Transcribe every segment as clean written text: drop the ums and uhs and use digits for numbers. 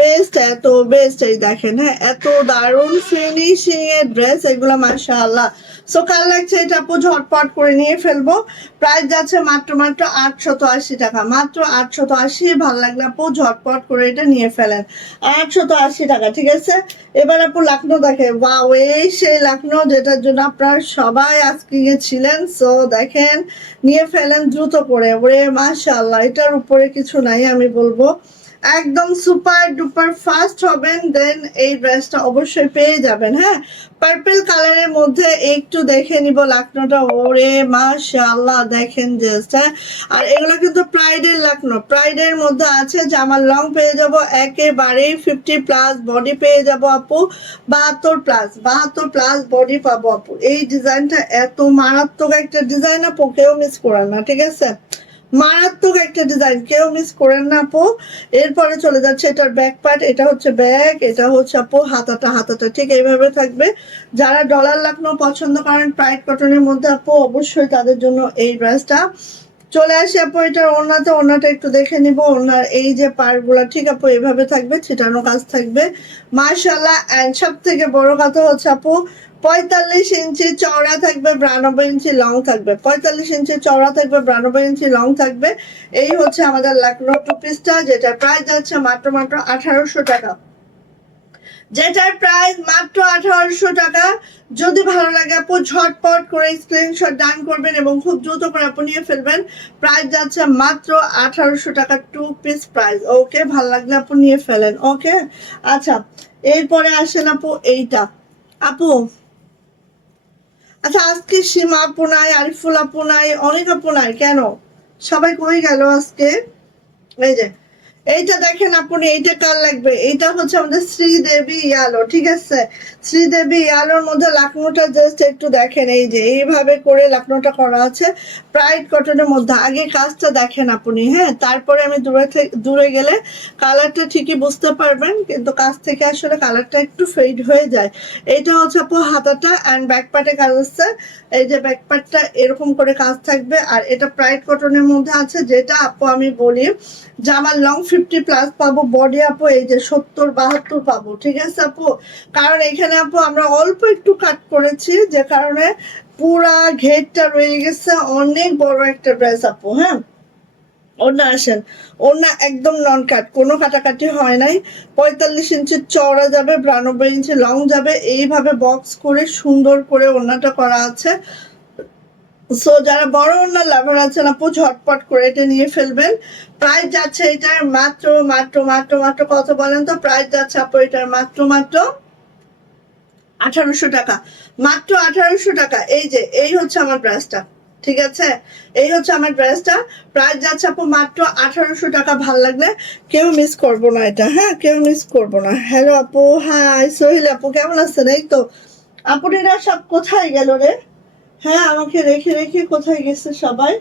Best, এত best. এই দেখেন, হ্যাঁ, এত দারুণ ফিনিশিং এর ড্রেস এগুলো, মাশাআল্লাহ। সো কাল লাগছে এটা আপু ঝটপট করে নিয়ে ফেলবো। প্রাইস যাচ্ছে মাত্র মাত্র 880 টাকা, মাত্র 880। ভালো লাগলে আপু ঝটপট করে এটা নিয়ে ফেলেন, 880 টাকা, ঠিক আছে। এবার আপু লাকনো দেখে, ওয়াও, এই সেই লাকনো যেটার জন্য আপনারা সবাই আজকে গিয়েছিলেন। সো দেখেন, নিয়ে ফেলেন দ্রুত করে। ওরে মাশাআল্লাহ, এটার উপরে কিছু নাই আমি বলবো, একদম সুপার ডুপার ফাস্ট হবেন, দেন এই ড্রেসটা অবশ্যই পেয়ে যাবেন। হ্যাঁ, পার্পল কালারের মধ্যে একটু দেখে নিব লাকনোটা। ওরে মাশাআল্লাহ, দেখেন জাস্ট। হ্যাঁ, আর এগুলো কিন্তু প্রাইডের লাকনো, প্রাইডের মধ্যে আছে। জামার লং পেয়ে যাব একেবারেই 50+ বডি পেয়ে যাব আপু, 72+ বডি পাবো আপু। এই ডিজাইনটা এত মারাত্মক একটা ডিজাইন আপু, কেউ মিস করেন না, ঠিক আছে। মারাত্মক একটা ডিজাইন, কেউ মিস করেন না আপু। এরপরে চলে যাচ্ছে এটার ব্যাক পার্ট, এটা হচ্ছে ব্যাক, এটা হচ্ছে আপু হাতাটা, হাতাটা ঠিক এইভাবে থাকবে। যারা ডলার লাকনো পছন্দ করেন প্রাইড কটনের মধ্যে আপু, অবশ্যই তাদের জন্য এই ড্রেসটা। চলে আসি আপু এটার ওড়নাতে, ওড়নাটা একটু দেখে নিব। ওড়নার এই যে পার্ট গুলা ঠিক আপু এভাবে থাকবে, ছিটানো কাজ থাকবে, মাশাআল্লাহ। এন্ড সব থেকে বড় কথা হচ্ছে আপু, 45 ইঞ্চি চওড়া থাকবে, 92 ইঞ্চি লং থাকবে। 45 ইঞ্চি চওড়া থাকবে, 92 ইঞ্চি লং থাকবে। এই হচ্ছে আমাদের লাকনো টু পিসটা, যেটা প্রাইস যাচ্ছে মাত্র মাত্র 1800 টাকা, যেটার প্রাইস মাত্র 1800 টাকা। যদি ভালো লাগে আপু ঝটপট করে স্ক্রিনশট ডান করবেন এবং খুব দ্রুত করে আপু নিয়ে ফেলবেন। প্রাইস যাচ্ছে মাত্র 1800 টাকা, টু পিস প্রাইস। ওকে, ভালো লাগলে আপু নিয়ে ফেলেন। ওকে, আচ্ছা, এরপরে আসেন আপু এইটা। আপু আচ্ছা, আজকে সীমা আপু নাই, আরিফুল আপু নাই, অনেক আপু নাই, কেন সবাই কই গেল আজকে? এই যে এইটা দেখেন আপনি, এইটা কার লাগবে? এইটা হচ্ছে আমাদের শ্রীদেবী ইয়ালো, ঠিক আছে। শ্রীদেবী ইয়ালোর মধ্যে লাকনোটা জাস্ট একটু দেখেন, এই যে এইভাবে করে লাকনোটা করা আছে প্রাইড কটনের মধ্যে। আগে কাজটা দেখেন আপনি, হ্যাঁ, তারপরে আমি দূরে গেলে কালারটা ঠিকই বুঝতে পারবেন, কিন্তু কাছ থেকে আসলে কালারটা একটু ফেড হয়ে যায়। এইটা হচ্ছে আপু হাতাটা, অ্যান্ড ব্যাক পার্টে কাজ আছে। এই যে ব্যাক পার্টটা এরকম করে কাজ থাকবে, আর এটা প্রাইড কটনের মধ্যে আছে, যেটা আপু আমি বলি জামার লং 50+ পাবো, বডি আপু এই যে 70-72 পাবো, ঠিক আছে আপু। কারণ এখানে আপু আমরা অল্প একটু কাট করেছি, যে কারণে পুরা ঘেরটা রয়ে গেছে। অনেক বড় একটা ড্রেস আপু। হ্যাঁ, ওড়না আসেন, ওড়না একদম নন কাট, কোনো কাটাকাটি হয় নাই। 45 ইঞ্চি চওড়া যাবে, 92 ইঞ্চি লং যাবে, এইভাবে বক্স করে সুন্দর করে ওড়নাটা করা আছে। সো যারা বড় ওড়নার লাভার আছেন আপু, ঝটপট করে এটা নিয়ে ফেলবেন। প্রাইস যাচ্ছে এটার মাত্র মাত্র মাত্র মাত্র কত বলেন তো? প্রাইস যাচ্ছে আপু এটার মাত্র মাত্র 1800 টাকা, মাত্র 1800 টাকা। এই যে এই হচ্ছে আমার ড্রেসটা, ঠিক আছে, এই হচ্ছে আমার ড্রেসটা। প্রাইস যাচ্ছে আপু মাত্র 1800 টাকা। ভাল লাগলে কেউ মিস করবো না এটা, হ্যাঁ, কেউ মিস করবো না। হ্যালো আপু, হাই সোহেল আপু, কেমন আছেন? এই তো আপুরা সব কোথায় গেল রে? হ্যাঁ, আমাকে রেখে রেখে কোথায় গেছে সবাই?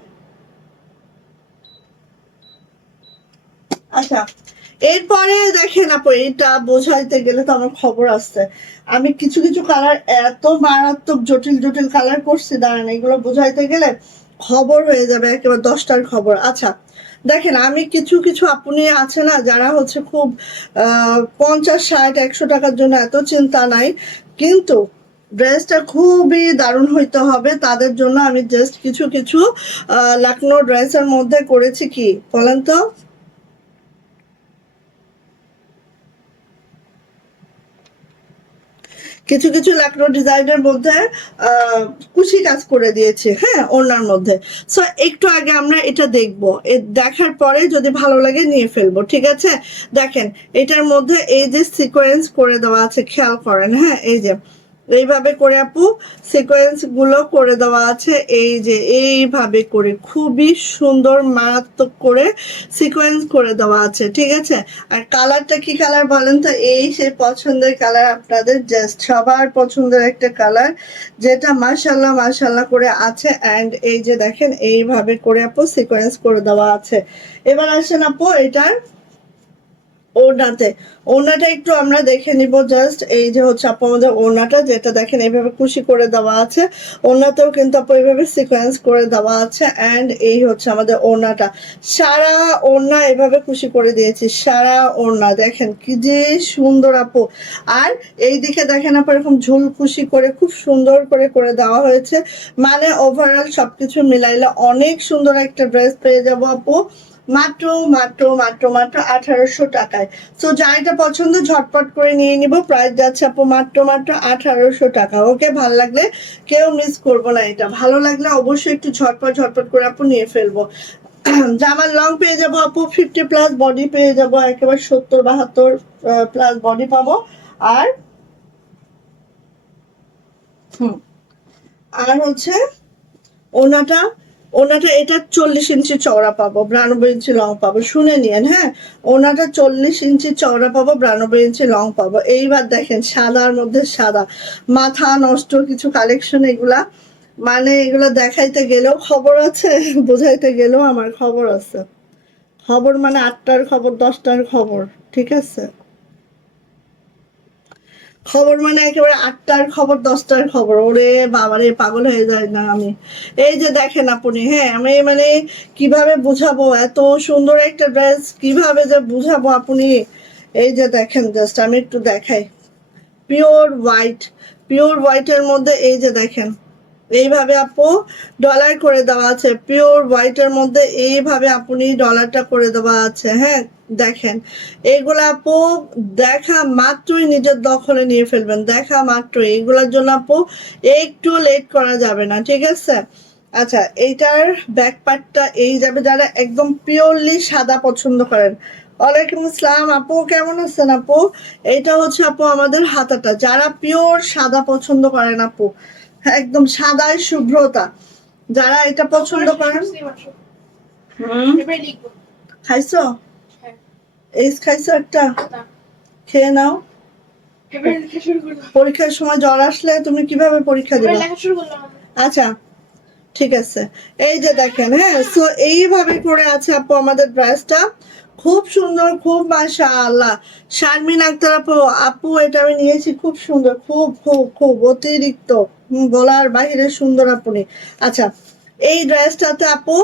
আচ্ছা, এরপরে দেখেন আপু, এটা বোঝাইতে গেলে তো আমার খবর আছে। আমি কিছু কিছু কালার এত মারাত্মক জটিল জটিল কালার করছি, দাঁড়ান, এগুলো বোঝাইতে গেলে খবর হয়ে যাবে একেবারে 10টার খবর। আচ্ছা, দেখেন, আমি কিছু কিছু আপনি আছে না যারা হচ্ছে খুব 50, 60, 100 টাকার জন্য এত চিন্তা নাই, কিন্তু ড্রেসটা খুবই দারুণ হইতে হবে, তাদের জন্য আমি জাস্ট কিছু কিছু লাকনো ড্রেসের মধ্যে করেছি। কি বলেন তো? কিছু কিছু লাকড়ো ডিজাইনের মধ্যে আহ কুশি কাজ করে দিয়েছে, হ্যাঁ, ওড়নার মধ্যে। সো একটু আগে আমরা এটা দেখবো, দেখার পরে যদি ভালো লাগে নিয়ে ফেলবো, ঠিক আছে। দেখেন, এটার মধ্যে এই যে সিকোয়েন্স করে দেওয়া আছে, খেয়াল করেন, হ্যাঁ, এই যে এইভাবে করে আপু সিকোয়েন্স গুলো করে দেওয়া আছে, এই যে এইভাবে করে খুবই সুন্দর মারাত্মক করে সিকোয়েন্স করে দেওয়া আছে, ঠিক আছে। আর কালারটা কি কালার বলেন তো? এই সেই পছন্দের কালার, আপনাদের জাস্ট সবার পছন্দের একটা কালার, যেটা মাশাল্লাহ মাশাল্লাহ করে আছে। অ্যান্ড এই যে দেখেন এইভাবে করে আপু সিকোয়েন্স করে দেওয়া আছে। এবার আসেন আপু এটার ওড়নাতে, ওড়নাটা একটু আমরা দেখে নিব জাস্ট। এই যে হচ্ছে আপু আমাদের ওড়নাটা, যেটা দেখেন এইভাবে কুশি করে দেওয়া আছে, ওড়নাতেও কিন্তু আপু এইভাবে সিকোয়েন্স করে দেওয়া আছে। অ্যান্ড এই হচ্ছে আমাদের ওড়নাটা, সারা ওড়না এভাবে কুশি করে দিয়েছি, সারা ওড়না দেখেন কি যে সুন্দর আপু। আর এই দিকে দেখেন আপু এরকম ঝুল কুশি করে খুব সুন্দর করে করে দেওয়া হয়েছে, মানে ওভারঅল সবকিছু মিলাইলে অনেক সুন্দর একটা ড্রেস পেয়ে যাবো আপু মাত্র মাত্র মাত্র মাত্র 1800 টাকায়। সো যা এটা পছন্দ ঝটপট করে নিয়ে নিব, প্রাইস যাচ্ছে আপু মাত্র মাত্র 1800 টাকা। ওকে, ভালো লাগলে কেউ মিস করবো না, এটা ভালো লাগলে অবশ্যই একটু ঝটপট ঝটপট করে আপু নিয়ে ফেলবো। জামার লং পেয়ে যাবো আপু 50+ বডি পেয়ে যাবো, একেবারে 70-72 প্লাস বডি পাবো। আর আর হচ্ছে ওনাটা, ওনাটা এটা 40 ইঞ্চি চওড়া পাবো, 92 ইঞ্চি লং পাবো, শুনে নিয়েন হ্যাঁ। ওনাটা 40 ইঞ্চি চওড়া পাবো, 92 ইঞ্চি লং পাবো। এইবার দেখেন সাদার মধ্যে সাদা, মাথা নষ্ট কিছু কালেকশন এগুলা, মানে এগুলো দেখাইতে গেলেও খবর আছে, বোঝাইতে গেলেও আমার খবর আছে। খবর মানে 8টার খবর, 10টার খবর, ঠিক আছে। খবর মানে একেবারে 8টার খবর, 10টার খবর, ওরে বাবারে পাগল হয়ে যায় না আমি। এই যে দেখেন আপনি, হ্যাঁ আমি মানে কিভাবে বুঝাবো, এত সুন্দর একটা ড্রেস কিভাবে যে বুঝাবো আপনি। এই যে দেখেন জাস্ট আমি একটু দেখাই, পিওর হোয়াইট, পিওর হোয়াইটের মধ্যে এই যে দেখেন এইভাবে আপু ডলার করে দেওয়া আছে, পিওর হোয়াইটের মধ্যে এইভাবে আপনি ডলারটা করে দেওয়া আছে। হ্যাঁ দেখেন এগুলা আপু দেখা মাত্রই নিজের দখলে নিয়ে ফেলবেন, দেখা মাত্রই। এগুলোর জন্য আপু একটু লেট করা যাবে না, ঠিক আছে। আচ্ছা এইটার ব্যাক পার্টটা এই যাবে, যারা একদম পিওরলি সাদা পছন্দ করেন। ওয়ালাইকুম আসসালাম আপু, কেমন আছেন আপু। এটা হচ্ছে আপু আমাদের হাতাটা, যারা পিওর সাদা পছন্দ করেন আপু, একদম সাদায় শুভ্রতা, যারা এটা পছন্দ করেন। খাইছো, এইস খাইছো একটা, খেয়ে নাও। পরীক্ষার সময় জ্বর আসলে তুমি কিভাবে পরীক্ষা দিবে? আচ্ছা ঠিক আছে। এই যে দেখেন, হ্যাঁ সো এইভাবে করে আছে আপু আমাদের ড্রেসটা, খুব সুন্দর, খুব মাশাআল্লাহ। শারমিন আক্তার আপু, আপু এটা আমি নিয়েছি, খুব সুন্দর, খুব খুব খুব অতিরিক্ত বলার বাহিরে সুন্দর আপনি। আচ্ছা এই ড্রেসটাতে আপু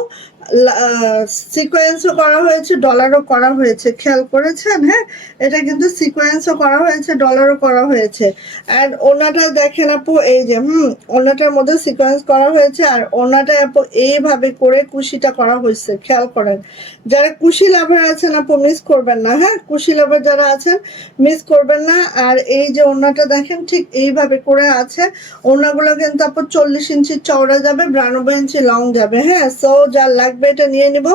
সিকোয়েন্সও করা হয়েছে, ডলারও করা হয়েছে, খেয়াল করেছেন? হ্যাঁ এটা কিন্তু সিকোয়েন্সও করা হয়েছে, ডলারও করা হয়েছে। অ্যান্ড ওনাটা দেখেন আপু, এই যে ওনাটার মধ্যে সিকোয়েন্স করা হয়েছে, আর ওনাটা আপু এইভাবে করে কুশিটা করা হয়েছে, খেয়াল করেন। যারা কুশি লাভার আছেন আপু মিস করবেন না, হ্যাঁ কুশি লাভার যারা আছেন মিস করবেন না। আর এই যে ওনাটা দেখেন ঠিক এইভাবে করে আছে, ওনাগুলো কিন্তু আপু 40 ইঞ্চি চওড়া যাবে, 92 ইঞ্চি লং যাবে। হ্যাঁ সো যা লাগবে এটা নিয়ে নিব।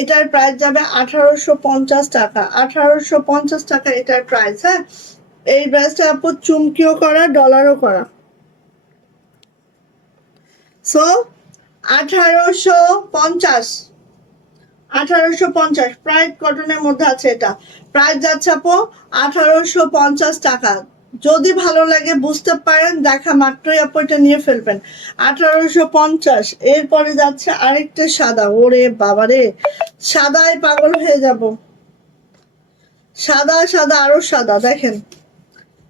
এটার প্রাইস যাবে 1850 টাকা, 1850 টাকা এটার প্রাইস। হ্যাঁ এই ড্রেসটা আপু চুমকিও করা, ডলারও করা। সো 1850, 1850 প্রাইড কটনের মধ্যে আছে এটা, প্রাইস যাচ্ছে আপু 1850 টাকা। যদি ভালো লাগে বুঝতে পারেন দেখা মাত্রই আপু এটা নিয়ে ফেলবেন, 1850। এরপরে যাচ্ছে আরেকটা সাদা, ওরে বাবারে সাদায় পাগল হয়ে যাব, সাদা সাদা আরো সাদা, দেখেন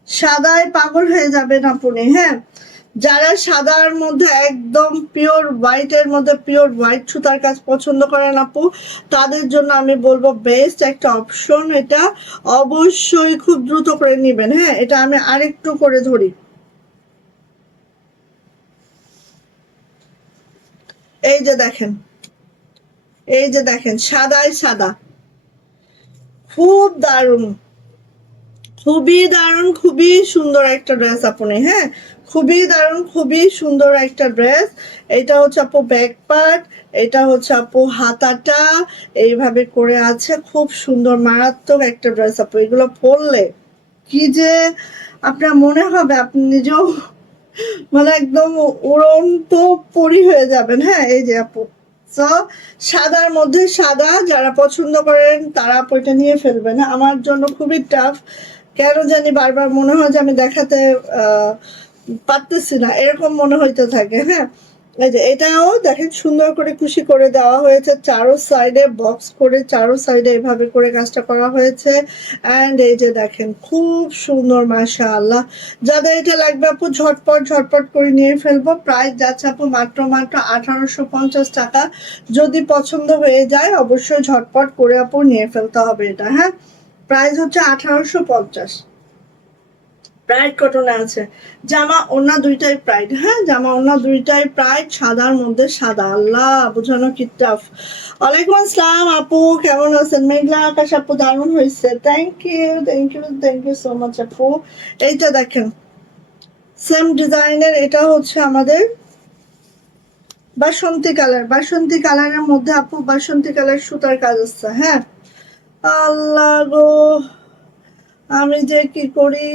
সাদায় পাগল হয়ে যাবেন আপনি। হ্যাঁ যারা সাদার মধ্যে একদম পিওর হোয়াইটের মধ্যে পিওর হোয়াইট সুতার কাজ পছন্দ করেন আপু, তাদের জন্য আমি বলবো বেস্ট একটা অপশন এটা, অবশ্যই খুব দ্রুত করে নেবেন। হ্যাঁ এটা আমি আরেকটু করে ধরি, এই যে দেখেন, এই যে দেখেন সাদায় সাদা, খুব দারুণ, খুবই দারুণ, খুবই সুন্দর একটা ড্রেস আপনি। হ্যাঁ খুবই দারুণ, খুবই সুন্দর একটা ড্রেস। এটা হচ্ছে আপু ব্যাক পার্ট, এটা হচ্ছে আপু হাতাটা এইভাবে করে আছে, খুব সুন্দর মারাত্মক একটা ড্রেস আপু। এগুলো পরলে কি যে আপনার মনে হবে আপনি নিজেও মানে একদম উড়ন্ত পরি হয়ে যাবেন। হ্যাঁ এই যে আপু সো সাদার মধ্যে সাদা, যারা পছন্দ করেন তারা আপু এটা নিয়ে ফেলবেন। আমার জন্য খুবই টাফ, কেন জানি বারবার মনে হয় যে আমি দেখাতে পারতেছি না, এরকম মনে হইতে থাকে। হ্যাঁ এই যে এটাও দেখেন সুন্দর করে কুশি করে দেওয়া হয়েছে, চারো সাইডে বক্স করে চারো সাইডে এভাবে করে কাজটা করা হয়েছে। অ্যান্ড এই যে দেখেন খুব সুন্দর, মাশাআল্লাহ। যাদের এটা লাগবে আপু ঝটপট ঝটপট করে নিয়ে ফেলবো। প্রাইস যাচ্ছে আপু মাত্র মাত্র 1850 টাকা। যদি পছন্দ হয়ে যায় অবশ্যই ঝটপট করে আপু নিয়ে ফেলতে হবে এটা। হ্যাঁ, প্রাইস হচ্ছে 1850। প্রাইড কটনে আছে, জামা ওড়না দুইটাই প্রাইড। হ্যাঁ, জামা ওড়না দুইটাই প্রাইড, সাদার মধ্যে সাদা। আল্লাহ, বোঝানো কি টাফ। ওয়ালাইকুম আসসালাম আপু, কেমন আছেন? মেঘলা আকাশ আপু, দারুণ হয়েছে। Thank you, thank you, thank you so much আপু। এইটা দেখেন সেম ডিজাইনের, এটা হচ্ছে আমাদের বাসন্তী কালার। বাসন্তী কালারের মধ্যে আপু বাসন্তী কালার সুতার কাজ আছে। হ্যাঁ, আল্লাহ গো, আমি যে কি করি।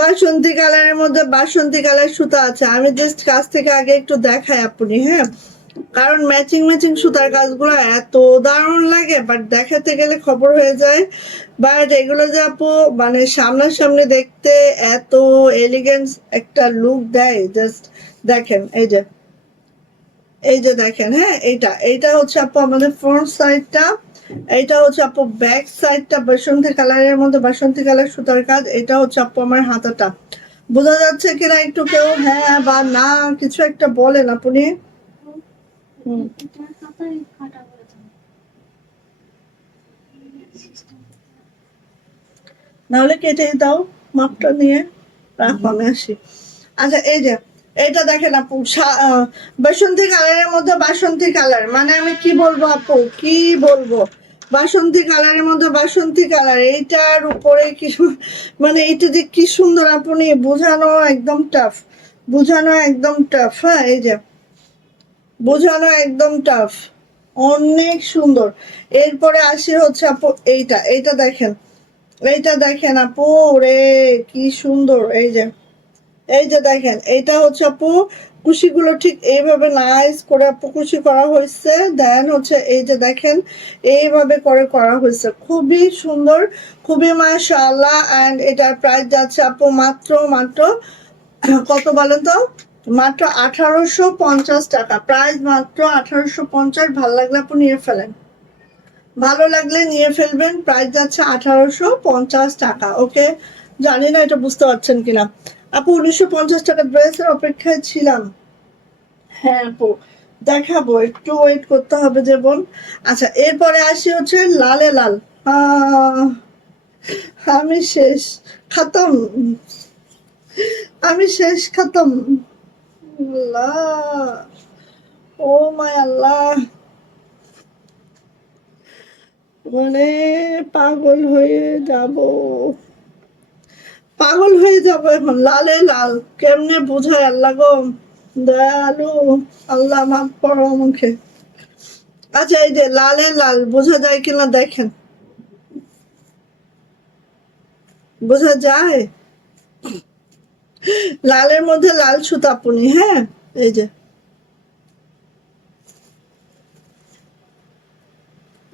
বাসন্তী কালারের মধ্যে বাসন্তী কালার সুতা আছে। আমি জাস্ট কাছ থেকে আগে একটু দেখাই আপনি। হ্যাঁ, কারণ ম্যাচিং ম্যাচিং সুতার কাজগুলো এত দারুণ লাগে, বাট দেখাতে গেলে খবর হয়ে যায়। বাট এগুলো যে আপু মানে সামনাসামনি দেখতে এত এলিগেন্স একটা লুক দেয়, জাস্ট দেখেন। এই যে দেখেন। হ্যাঁ, এইটা এইটা হচ্ছে আপু আমাদের ফ্রন্ট সাইডটা, এইটা হচ্ছে আপু ব্যাক সাইডটা বাসন্তী কালারের মধ্যে বাসন্তী কালার সুতার কাজ। এটা হচ্ছে আপু আমার হাতাটা। বোঝা যাচ্ছে কিনা একটু কেউ হ্যাঁ বা না কিছু একটা বলেন আপনি। নাহলে কেটে দাও, মাপটা নিয়ে রাখো, আমি আসি। আচ্ছা, এই যে এটা দেখেন আপু বাসন্তী কালারের মধ্যে বাসন্তী কালার, মানে আমি কি বলবো আপু, কি বলবো, বাসন্তী কালারের মধ্যে বাসন্তী কালার। এইটার উপরে কি মানে এইটা যে কি সুন্দর আপনি, বোঝানো একদম টাফ, বোঝানো একদম টাফ। হ্যাঁ, এই যে বোঝানো একদম টাফ, অনেক সুন্দর। এরপরে আসি হচ্ছে আপু এইটা, এইটা দেখেন, এইটা দেখেন আপু রে, কি সুন্দর। এই যে দেখেন, এইটা হচ্ছে আপু কুশিগুলো ঠিক এইভাবে নাইস করে আপু কুশি করা হয়েছে। দেন হচ্ছে এই যে দেখেন এইভাবে করে করা হয়েছে, খুবই সুন্দর, খুবই মাশাআল্লাহ। অ্যান্ড এটার প্রাইস যাচ্ছে আপু মাত্র মাত্র কত বলেন তো, মাত্র 1850 টাকা। প্রাইস মাত্র 1850। ভালো লাগলে আপু নিয়ে ফেলেন, ভালো লাগলে নিয়ে ফেলবেন। প্রাইস যাচ্ছে 1850 টাকা। ওকে, জানি না এটা বুঝতে পারছেন কিনা আপু। 1950 টাকা ড্রেসের অপেক্ষায় ছিলাম। হ্যাঁ আপু, দেখাবো, একটু ওয়েট করতে হবে যে বোন। আচ্ছা, এরপরে আসি হচ্ছে লালে লাল। আহ, আমি শেষ, খতম, আমি শেষ, খতম। আল্লাহ, ও মাই আল্লাহ, মানে পাগল হয়ে যাব, পাগল হয়ে যাব এখন। লালে লাল কেমনে বোঝায় আল্লাহ গো, দয়ালু আল্লাহ, মাফ করো মুখে। আচ্ছা, এই যে লালে লাল বোঝা যায় কিনা দেখেন, বোঝা যায় লালের মধ্যে লাল সুতা আপনি। হ্যাঁ, এই যে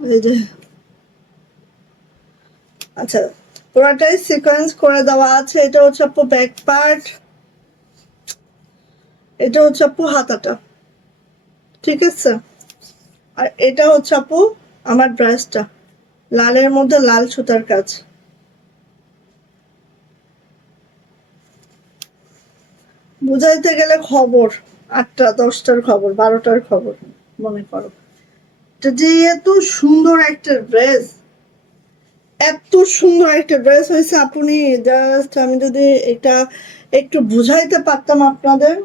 এই যে আচ্ছা, পুরাটাই সিকোয়েন্স করে দেওয়া আছে। এটা হচ্ছে আপু ব্যাক পার্ট, এটা হচ্ছে আপু হাতাটা, ঠিক আছে। আর এটা হচ্ছে আপু আমার ড্রেসটা, লালের মধ্যে লাল সুতার কাজ। বুঝাইতে গেলে খবর 8টা 10টার খবর, 12টার খবর মনে করো। এটা যে এত সুন্দর একটা ড্রেস, এত সুন্দর একটা ড্রেস হয়েছে আপনি, জাস্ট আমি যদি এটা একটু বুঝাইতে পারতাম আপনাদের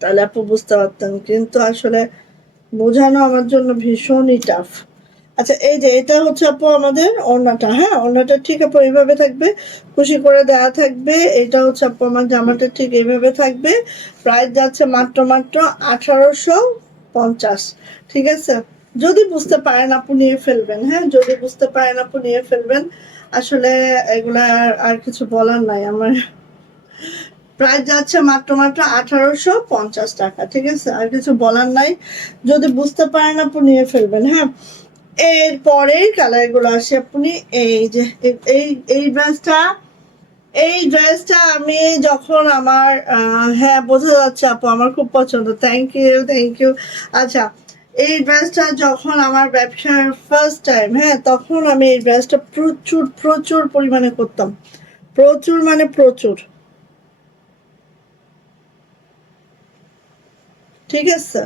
তাহলে আপু বুঝতে পারতাম, কিন্তু আসলে বোঝানো আমার জন্য ভীষণই টাফ। আচ্ছা, এই যে এটা হচ্ছে আপু আমাদের ওড়নাটা। হ্যাঁ, ওড়নাটা ঠিক আপু এইভাবে থাকবে, খুশি করে দেওয়া থাকবে। এটা হচ্ছে আপু আমার জামাটা ঠিক এইভাবে থাকবে। প্রাইস যাচ্ছে মাত্র মাত্র 1850। ঠিক আছে, যদি বুঝতে পারেন আপু নিয়ে ফেলবেন। হ্যাঁ, যদি বুঝতে পারেন আপু নিয়ে ফেলবেন। আসলে এগুলা আর কিছু বলার নাই আমার। প্রাইস যাচ্ছে মাত্র মাত্র 1850 টাকা। ঠিক আছে, আর কিছু বলার নাই, যদি বুঝতে পারেন আপনি নিয়ে ফেলবেন। হ্যাঁ, এর পরের কালার গুলো আসে আপনি। এই যে এই এই ড্রেসটা এই ড্রেসটা আমি যখন আমার হ্যাঁ বোঝা যাচ্ছে আপু, আমার খুব পছন্দ। Thank you, thank you. আচ্ছা, এই ড্রেসটা যখন আমার ব্যবসার ফার্স্ট টাইম, হ্যাঁ, তখন আমি এই ড্রেসটা প্রচুর প্রচুর পরিমাণে করতাম। প্রচুর মানে প্রচুর। ঠিক আছে।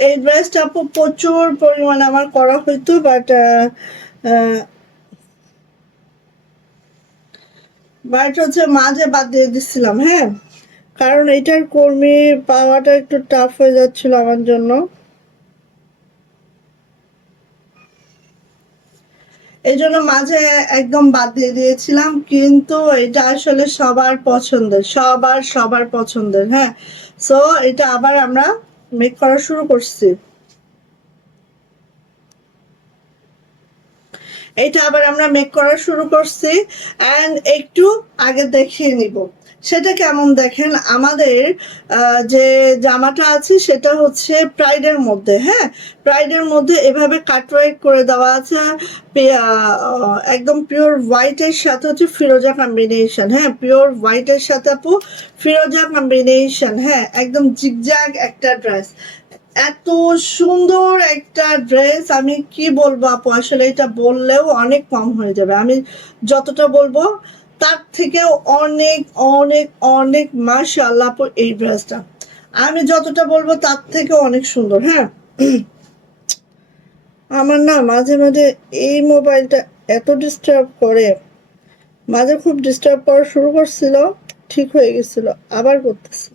এই ড্রেসটা আপু প্রচুর পরিমাণে আমার করা হইতো, বাট হচ্ছে মাঝে বাদ দিয়ে দিচ্ছিলাম, হ্যাঁ, কারণ এটার কর্মী পাওয়াটা একটু টাফ হয়ে যাচ্ছিল আমার জন্য। এই জন্য মাঝে একদম বাদ দিয়ে দিয়েছিলাম, কিন্তু এটা আসলে সবার পছন্দের, সবার পছন্দের, হ্যাঁ। সো এটা আবার আমরা মেক করা শুরু করছি। এটা আবার আমরা মেক করা শুরু করছি। অ্যান্ড একটু আগে দেখিয়ে নিব সেটা কেমন। দেখেন আমাদের যে জামাটা আছে সেটা হচ্ছে প্রাইডের মধ্যে, হ্যাঁ, প্রাইডের মধ্যে এভাবে কাটওয়ার্ক করে দেওয়া আছে। একদম পিওর হোয়াইটের সাথে হচ্ছে ফিরোজা কম্বিনেশন, হ্যাঁ, পিওর হোয়াইটের সাথে আপু ফিরোজা কম্বিনেশন, হ্যাঁ, একদম জিগজ্যাগ একটা ড্রেস। এত সুন্দর একটা ড্রেস, আমি কি বলবো আপু, আসলে এটা বললেও অনেক কম হয়ে যাবে। আমি যতটা বলবো তার থেকেও অনেক অনেক অনেক মাশাআল্লাহ আপু এই ড্রেসটা। আমি যতটা বলবো তার থেকেও অনেক সুন্দর, হ্যাঁ। আমার না মাঝে মাঝে এই মোবাইলটা এত ডিস্টার্ব করে, মাঝে খুব ডিস্টার্ব করা শুরু করছিল, ঠিক হয়ে গেছিল, আবার করতেছে।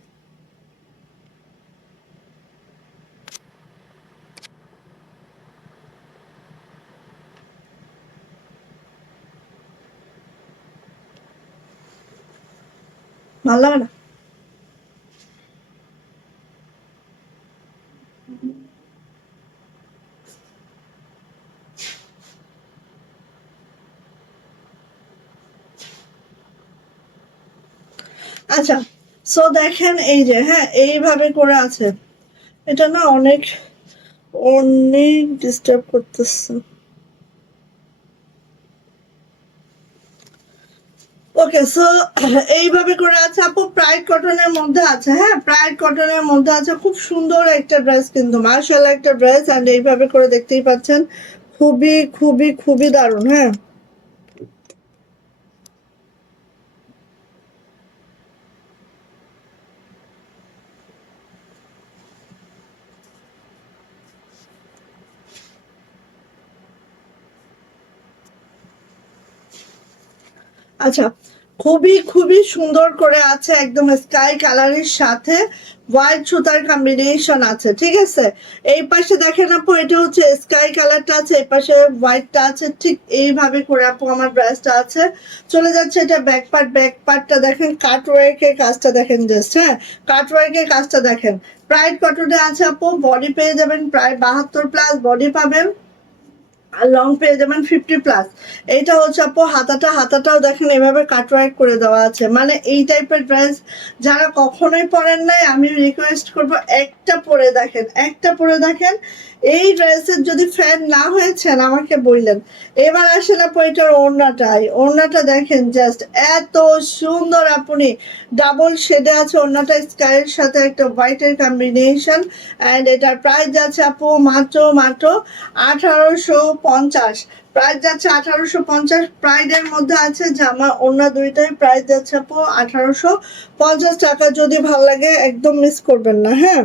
ভালো লাগে না। আচ্ছা, সো দেখেন এই যে, হ্যাঁ, এইভাবে করে আছে। এটা না অনেক অনেক ডিস্টার্ব করতেছে। ওকে, সো এইভাবে করে আছে আপু, প্রাইড কটনের মধ্যে আছে, হ্যাঁ, প্রাইড কটনের মধ্যে আছে। খুব সুন্দর একটা ড্রেস, কিন্তু মার্শাল্লাহ একটা ড্রেস। অ্যান্ড এইভাবে করে দেখতেই পাচ্ছেন, খুবই খুবই খুবই দারুণ, হ্যাঁ। আচ্ছা, খুবই খুবই সুন্দর করে আছে, একদম স্কাই কালারের সাথে হোয়াইট সুতার কম্বিনেশন আছে, ঠিক আছে। এই পাশে দেখেন আপু, এটা হচ্ছে স্কাই কালারটা আছে, এই পাশে হোয়াইটটা আছে, ঠিক এইভাবে করে আপু আমার ড্রেসটা আছে। চলে যাচ্ছে এটা ব্যাক পার্ট, ব্যাক পার্টটা দেখেন, কাট ওয়ার্কের কাজটা দেখেন জাস্ট, হ্যাঁ, কাট ওয়ার্কের কাজটা দেখেন। প্রাইড কটনে আছে আপু, বডি পেয়ে যাবেন প্রায় 72+ বডি পাবেন, আর লং পেয়ে যাবেন 50+। এইটা হচ্ছে আপু হাতাটা, হাতাটাও দেখেন এভাবে কাটওয়ার্ক করে দেওয়া আছে। মানে এই টাইপের ড্রেস যারা কখনোই পরেন নাই, আমি রিকোয়েস্ট করব একটা পরে দেখেন, একটা পরে দেখেন। এই ড্রেসের যদি ফ্যান না হয়েছেন আমাকে বললেন। এবার আসেন আপু এটার ওড়নাটাই, ওড়নাটা দেখেন জাস্ট এত সুন্দর। আপনি ডাবল শেডে আছে ওড়নাটা, স্কাইয়ের সাথে একটা হোয়াইটের কম্বিনেশন। অ্যান্ড এটার প্রাইস যাচ্ছে আপু মাত্র মাত্র 1850। প্রাইস যাচ্ছে 1850। প্রাইডের মধ্যে আছে জামা ওড়না দুইটাই, প্রাইস যাচ্ছে আপু 1850 টাকা। যদি ভাল লাগে একদম মিস করবেন না, হ্যাঁ।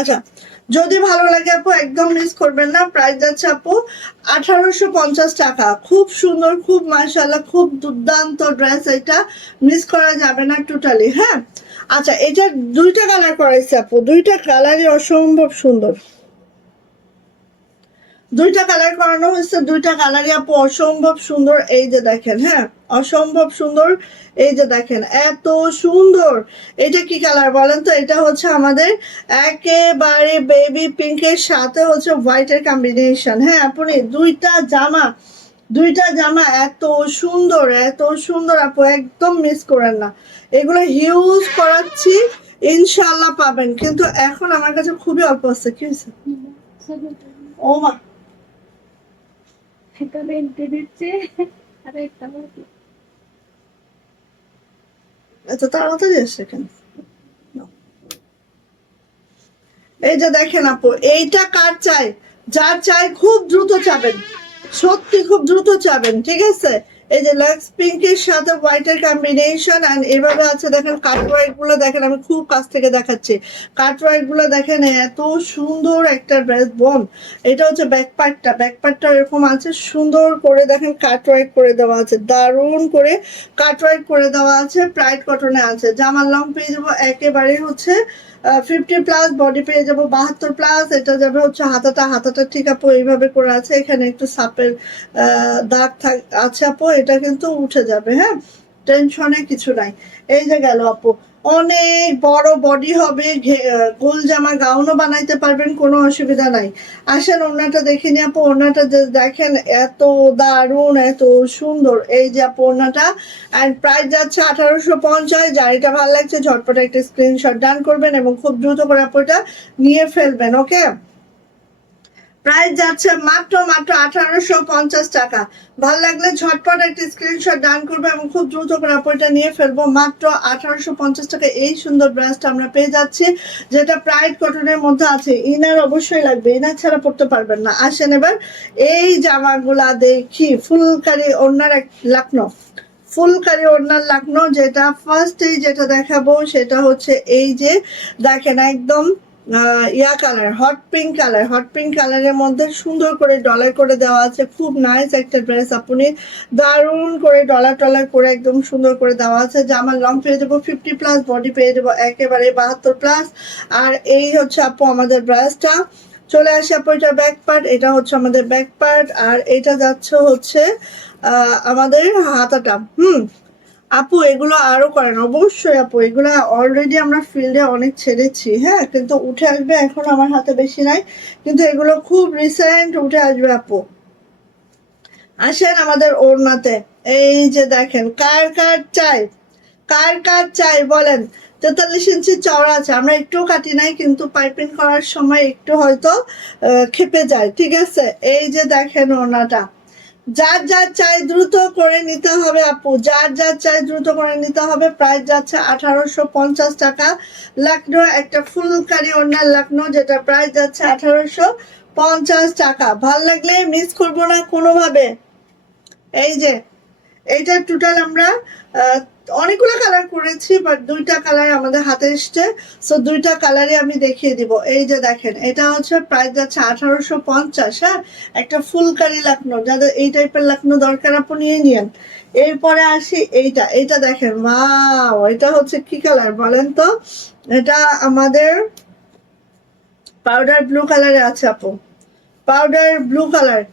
আচ্ছা, যদি ভালো লাগে আপু একদম মিস করবেন না। প্রাইস যাচ্ছে আপু 1850 টাকা। খুব সুন্দর, খুব মাশাআল্লাহ, খুব দুর্দান্ত ড্রেস, এটা মিস করা যাবে না টোটালি, হ্যাঁ। আচ্ছা, এটা দুইটা কালার করাইছে আপু, দুইটা কালারই অসম্ভব সুন্দর। দুইটা কালার করানো হয়েছে, দুইটা কালারই আপু অসম্ভব সুন্দর। এই যে দেখেন, হ্যাঁ অসম্ভব সুন্দর। এই যে দেখেন এত সুন্দর। এটা কি কালার বলেন তো? এটা হচ্ছে আমাদের একেবারে বেবি পিঙ্কের সাথে হচ্ছে হোয়াইটের কম্বিনেশন। হ্যাঁ আপনি দুইটা জামা এত সুন্দর, এত সুন্দর আপু, একদম মিস করেন না। এগুলো হিউজ করাচ্ছি, ইনশাল্লাহ পাবেন, কিন্তু এখন আমার কাছে খুবই অল্প আছে। কি হয়েছে? ও মা, এত তাড়াতাড়ি আসছে কেন? এই যে দেখেন আপু, এইটা কার চাই? যার চাই খুব দ্রুত চাবেন, সত্যি খুব দ্রুত চাবেন, ঠিক আছে? এই যে লাক্স পিঙ্কের সাথে হোয়াইটের কম্বিনেশন, এন্ড এভাবে আছে দেখেন। কাটওয়ার্ক গুলো দেখেন, আমি খুব কাছ থেকে দেখাচ্ছি। কাটওয়ার্ক গুলো দেখেন, এত সুন্দর একটা ড্রেস বোন। এটা হচ্ছে ব্যাকপার্টটা এরকম আছে, সুন্দর করে দেখেন কাটওয়ার্ক করে দেওয়া আছে, দারুণ করে কাটওয়ার্ক করে দেওয়া আছে, প্রাইড কটনে আছে। জামার লং পেয়ে যাবো একেবারে হচ্ছে 50+, বডি পেয়ে যাবো 72+। এটা যাবে হচ্ছে হাতাটা ঠিক আপু এইভাবে করে আছে, এখানে একটু সাপের দাগ আছে আপু, এটা কিন্তু উঠে যাবে, হ্যাঁ টেনশনে কিছু নাই। এই যে গেল আপু, অনেক বড় বডি হবে, গোল জামা গাউনও বানাইতে পারবেন, কোনো অসুবিধা নাই। আসেন ওড়নাটা দেখে নি আপু, ওড়নাটা দেখেন এত দারুণ, এত সুন্দর। এই যে আপু ওড়নাটা, অ্যান্ড প্রাইস যাচ্ছে 1850। যার এটা ভালো লাগছে ঝটপট একটা স্ক্রিনশট ডান করবেন এবং খুব দ্রুত করে আপু এটা নিয়ে ফেলবেন। ওকে, প্রাইস যাচ্ছে মাত্র 1850 টাকা। ভালো লাগলে ঝটপট একটা স্ক্রিনশট ডান করবো এবং খুব দ্রুত করে এটা নিয়ে ফেলবো। মাত্র 1850 টাকা এই সুন্দর ব্রাশটা আমরা পেয়ে যাচ্ছি, যেটা প্রাইড কটনের মধ্যে আছে। ইনার অবশ্যই লাগবে, ইনার ছাড়া পড়তে পারবেন না। আসেন এবার এই জামাগুলা দেখি। ফুলকারি ওড়নার এক লাকনো, ফুলকারি ওড়নার লাকনো, যেটা ফার্স্টেই যেটা দেখাবো সেটা হচ্ছে এই যে দেখেন একদম ইয়া কালার, হট পিঙ্ক কালারের মধ্যে সুন্দর করে ডলার করে দেওয়া আছে। খুব নাইস একটা ড্রেস, আপনি দারুণ করে ডলার করে একদম সুন্দর করে দেওয়া আছে। জামার লং পেয়ে যাবো 50+, বডি পেয়ে যাবো একেবারে 72+। আর এই হচ্ছে আপু আমাদের ড্রেসটা। চলে আসে আপু এটার ব্যাক পার্ট, এটা হচ্ছে আমাদের ব্যাক পার্ট, আর এটা যাচ্ছে হচ্ছে আমাদের হাতাটা। আপু এগুলো আরো করেন অবশ্যই আপু, এগুলো অলরেডি আমরা ফিল্ডে অনেক ছেড়েছি, হ্যাঁ কিন্তু উঠে আসবে, এখন আমার হাতে বেশি নাই, কিন্তু এগুলো খুব রিসেন্ট উঠে আসবে আপু। আসেন আমাদের ওড়নাতে, এই যে দেখেন কার চাই বলেন। 43 ইঞ্চি চওড়া আছে, আমরা একটু কাটি নাই, কিন্তু পাইপিং করার সময় একটু হয়তো খেপে যায়, ঠিক আছে? এই যে দেখেন ওড়নাটা, যার চাই দ্রুত করে নিতে হবে আপু, যার চাই দ্রুত করে নিতে হবে। প্রাইস যাচ্ছে 1850 টাকা। লাকনো একটা ফুলকারি ওড়নার লাকনো, যেটা প্রাইস যাচ্ছে 1850 টাকা। ভাল লাগলে মিস করবো না কোনোভাবে। এই যে এইটা টোটাল আমরা অনেকগুলো কালার করেছি, বাট দুইটা কালার আমাদের হাতে এসছে, সো দুইটা কালারই আমি দেখিয়ে দিব। এই যে দেখেন, এটা হচ্ছে প্রাইস যাচ্ছে 1850। হ্যাঁ, একটা ফুলকারি লাকনো, যাদের এই টাইপের লাকনো দরকার আপনি নিয়ে নিয়েন। এরপরে আসি এইটা দেখেন, ওয়াও, এটা হচ্ছে কি কালার বলেন তো? এটা আমাদের পাউডার ব্লু কালারে আছে আপু, পাউডার ব্লু কালার।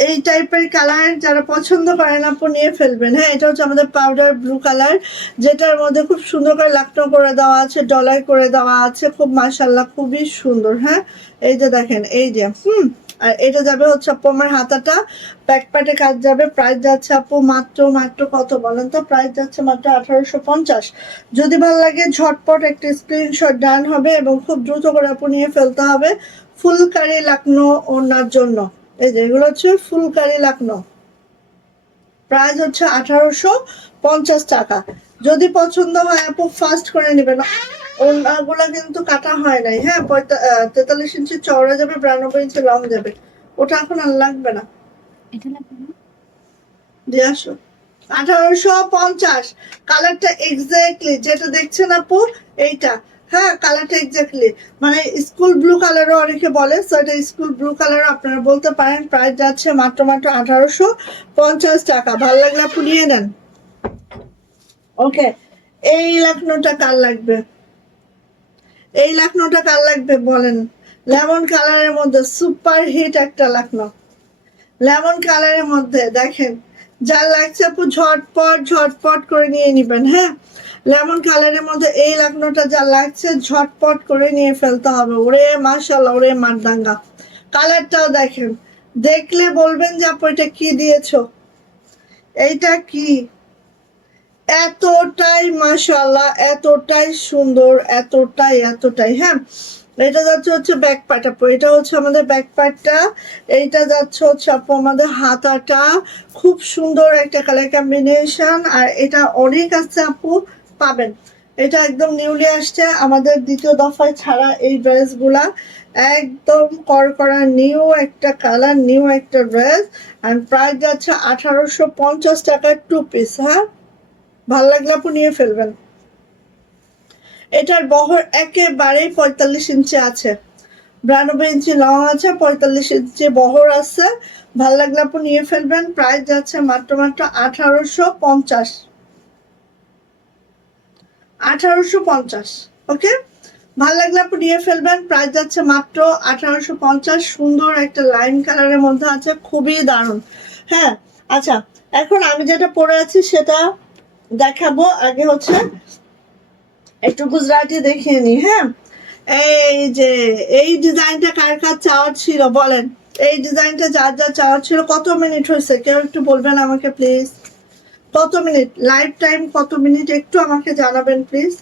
এই টাইপের কালার যারা পছন্দ করেন আপু নিয়ে ফেলবেন। হ্যাঁ, এটা হচ্ছে আমাদের পাউডার ব্লু কালার, যেটার মধ্যে খুব সুন্দর করে লাকনো করে দেওয়া আছে, ডলার করে দেওয়া আছে, খুব মাশাআল্লাহ খুবই সুন্দর। হ্যাঁ, এই যে দেখেন, এই যে আর এটা যাবে হচ্ছে আপু আমার হাতাটা, ব্যাকপার্টে কাজ যাবে। প্রাইস যাচ্ছে আপু মাত্র কত বলেন তো? প্রাইস যাচ্ছে মাত্র 1850। যদি ভালো লাগে ঝটপট একটা স্ক্রিনশট ডান হবে এবং খুব দ্রুত করে আপু নিয়ে ফেলতে হবে ফুলকারি লাকনো ওড়নার জন্য। এই যে এগুলো হচ্ছে ফুলকারি লাকনো, প্রাইস হচ্ছে 1850 টাকা। যদি পছন্দ হয় আপু ফার্স্ট করে নেবেন। ওগুলা কিন্তু কাটা হয় নাই, হ্যাঁ 43 ইঞ্চি চওড়া যাবে, 92 ইঞ্চি লং যাবে। ওটা এখন আর লাগবে না, দিয়ে আসো। 1850 কালারটা এক্স্যাক্টলি যেটা দেখছেন আপু, এইটা। হ্যাঁ, কালারটা এক্স্যাক্টলি মানে স্কুল ব্লু কালারও অনেকে বলে, সো এটা স্কুল ব্লু কালার আপনারা বলতে পারেন। প্রাইস যাচ্ছে মাত্র 1850 টাকা। ভালো লাগলে আপু নিয়ে নেন। ওকে, এই লাকনোটা কার লাগবে? এই লাকনোটা কার লাগবে বলেন? লেমন কালারের মধ্যে সুপার হিট একটা লাকনো, লেমন কালারের মধ্যে দেখেন, যা লাগছে আপু ঝটপট ঝটপট করে নিয়ে নিবেন। হ্যাঁ, লেমন কালারের মধ্যে এই লাকনোটা যা লাগছে ঝটপট করে নিয়ে ফেলতে হবে। ওরে মাশাআল্লাহ, ওরে মারদাঙ্গা। কালারটাও দেখেন, দেখলে বলবেন যে আপু এটা কি দিয়েছো, এইটা কি, এতটাই মাশাআল্লাহ, এতটাই সুন্দর, এতটাই। হ্যাঁ, এটা যাচ্ছে হচ্ছে ব্যাক পার্ট আপু, এটা হচ্ছে আমাদের ব্যাক পার্টটা, এইটা যাচ্ছে হচ্ছে আপু আমাদের হাতাটা। খুব সুন্দর একটা কালার কম্বিনেশন, আর এটা অনেক আছে আপু, পাবেন। এটা একদম নিউলি আসছে আমাদের দ্বিতীয় দফায় ছাড়া এই ড্রেসগুলা, একদম করা নিউ একটা কালার, নিউ একটা ড্রেস। আর প্রাইস যাচ্ছে 1850 টাকার 2 পিস। হ্যাঁ, ভাল লাগলে আপু নিয়ে ফেলবেন। এটার বহর একেবারেই 45 ইঞ্চি আছে, 92 ইঞ্চি লং আছে, 45 ইঞ্চি বহর আছে। ভাল লাগলে আপু নিয়ে ফেলবেন। প্রাইস যাচ্ছে মাত্র 1850, 1850। ওকে, ভাল লাগলে আপু নিয়ে ফেলবেন। প্রাইস যাচ্ছে মাত্র 1850। সুন্দর একটা লাইম কালারের মধ্যে আছে, খুবই দারুণ। হ্যাঁ, আচ্ছা, এখন আমি যেটা পরে আছি সেটা দেখাবো। আগে হচ্ছে একটু গুজরাটি দেখিয়ে নি। হ্যাঁ, এই যে এই ডিজাইনটা কার কার চাওয়ার ছিল বলেন, এই ডিজাইনটা যার যার চাওয়ার ছিল। কত মিনিট হয়েছে কেউ একটু বলবেন আমাকে প্লিজ, কত মিনিট লাইভ টাইম, কত মিনিট একটু আমাকে জানাবেন প্লিজ।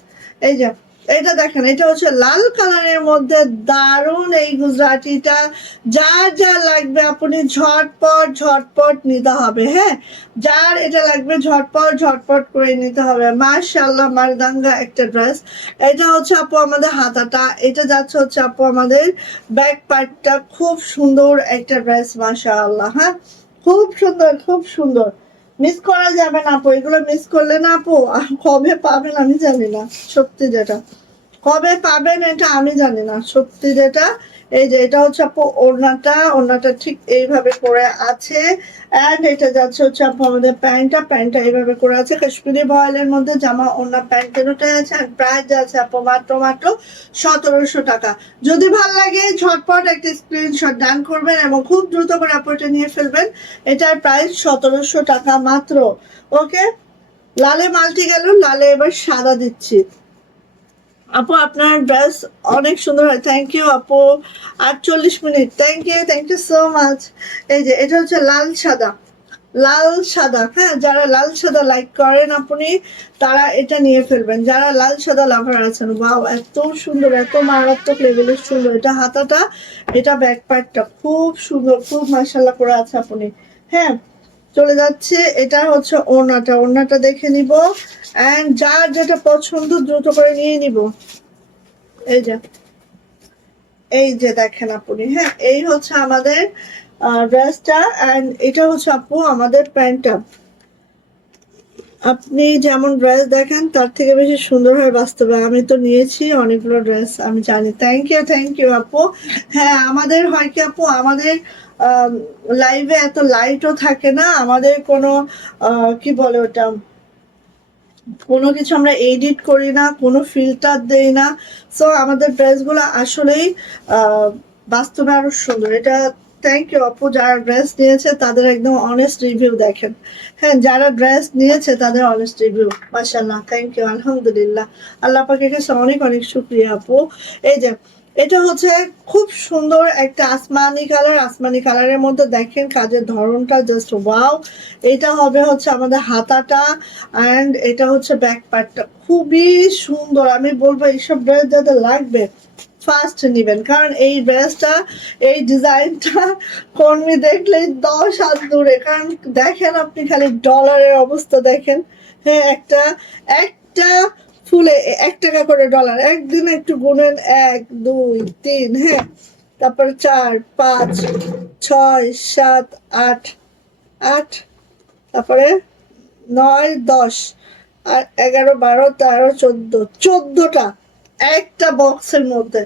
এই যে এটা দেখেন, এটা হচ্ছে লাল কালারের মধ্যে দারুণ এই গুজরাটিটা। যার যা লাগবে আপনি ঝটপট ঝটপট নিতে হবে। হ্যাঁ, যার এটা লাগবে ঝটপট ঝটপট করে নিতে হবে। মাশাআল্লাহ, মারদাঙ্গা একটা ড্রেস। এটা হচ্ছে আপু আমাদের হাতাটা, এটা যাচ্ছে হচ্ছে আপু আমাদের ব্যাক পার্টটা। খুব সুন্দর একটা ড্রেস, মাশাআল্লাহ। হ্যাঁ, খুব সুন্দর, খুব সুন্দর। মিস করা যাবে না আপু, এগুলো মিস করলে না আপু কবে পাবেন আমি জানি না, সত্যি যেটা কবে পাবেন এটা আমি জানি না, সত্যি যেটা। এই যে এটা হচ্ছে আপু ওড়নাটা, ওড়নাটা ঠিক এইভাবে করে আছে। এন্ড এটা যাচ্ছে হচ্ছে আপু আমাদের প্যান্টটা এইভাবে করে আছে, কাশ্মীরি ভয়েলের মধ্যে জামা, ওড়না, প্যান্ট দুটোই আছে। আর প্রাইস যাচ্ছে আপু মাত্র 1700 টাকা। যদি ভাল লাগে ঝটপট একটা স্ক্রিনশট ডান করবেন এবং খুব দ্রুত করে আপু এটা নিয়ে ফেলবেন। এটার প্রাইস 1700 টাকা মাত্র। ওকে, লালে মাল্টি গেল, লালে এবার সাদা দিচ্ছি। আপু আপনার ড্রেস অনেক সুন্দর হয়, থ্যাংক ইউ আপু। 48 minute, thank you so much. এই যে এটা হচ্ছে লাল সাদা, লাল সাদা। হ্যাঁ, যারা লাল সাদা লাইক করেন আপনি তারা এটা নিয়ে ফেলবেন, যারা লাল সাদা লাভার আছেন। ওয়াও, এত সুন্দর, এত মারাত্মক লেভেলের সুন্দর। এটা হাতাটা, এটা ব্যাক পার্টটা খুব সুন্দর, খুব মাশাআল্লাহ করে আছে আপনি। হ্যাঁ, চলে যাচ্ছে, এটা হচ্ছে ওড়নাটা, ওড়নাটা দেখে নিব। এন্ড যার যেটা পছন্দ দ্রুত করে নিয়ে নিব। এই যে, এই যে দেখেন আপনি। হ্যাঁ, এই হচ্ছে আমাদের ড্রেসটা, এন্ড এটা হচ্ছে আপু আমাদের প্যান্টটা। আপনি যেমন ড্রেস দেখেন তার থেকে বেশি সুন্দর হয় বাস্তবে। আমি তো নিয়েছি অনেকগুলো ড্রেস, আমি জানি। থ্যাংক ইউ আপু। হ্যাঁ, আমাদের হয় কি আপু, আমাদের লাইভে এত লাইটও থাকে না, আমাদের কোনো কি বলে ওটা, কোনো কিছু আমরা এডিট করি না, কোনো ফিল্টার দেই না। সো আমাদের ড্রেসগুলো আসলেই বাস্তবে আরো সুন্দর। এটা থ্যাংক ইউ আপু, যারা ড্রেস নিয়েছে তাদের একদম অনেস্ট রিভিউ দেখেন। হ্যাঁ, যারা ড্রেস নিয়েছে তাদের অনেস্ট রিভিউ, মাশাআল্লাহ, থ্যাংক ইউ, আলহামদুলিল্লাহ, আল্লাহ পাকের কাছে অনেক অনেক শুকরিয়া আপু। এই যে এটা হচ্ছে খুব সুন্দর একটা আসমানি কালার, আসমানি কালারের মধ্যে দেখেন কাজের ধরনটা জাস্ট ওয়াও। এটা হবে হচ্ছে আমাদের হাতাটা, অ্যান্ড এটা হচ্ছে ব্যাক পার্টটা, খুবই সুন্দর। আমি বলবো এইসব ড্রেস যাদের লাগবে ফার্স্ট নিবেন, কারণ এই ড্রেসটা, এই ডিজাইনটা কর্মী দেখলেই 10 হাত দূরে। কারণ দেখেন আপনি খালি ডলারের অবস্থা দেখেন। হ্যাঁ, একটা একটা ফুলে 1 টাকা করে ডলার, একদিনে একটু গুনেন, 1 2 3, হ্যাঁ, তারপর 4 5 6 7 8 8, তারপরে 9 10 আর 11 12 13 14, 14টা একটা বক্সের মধ্যে।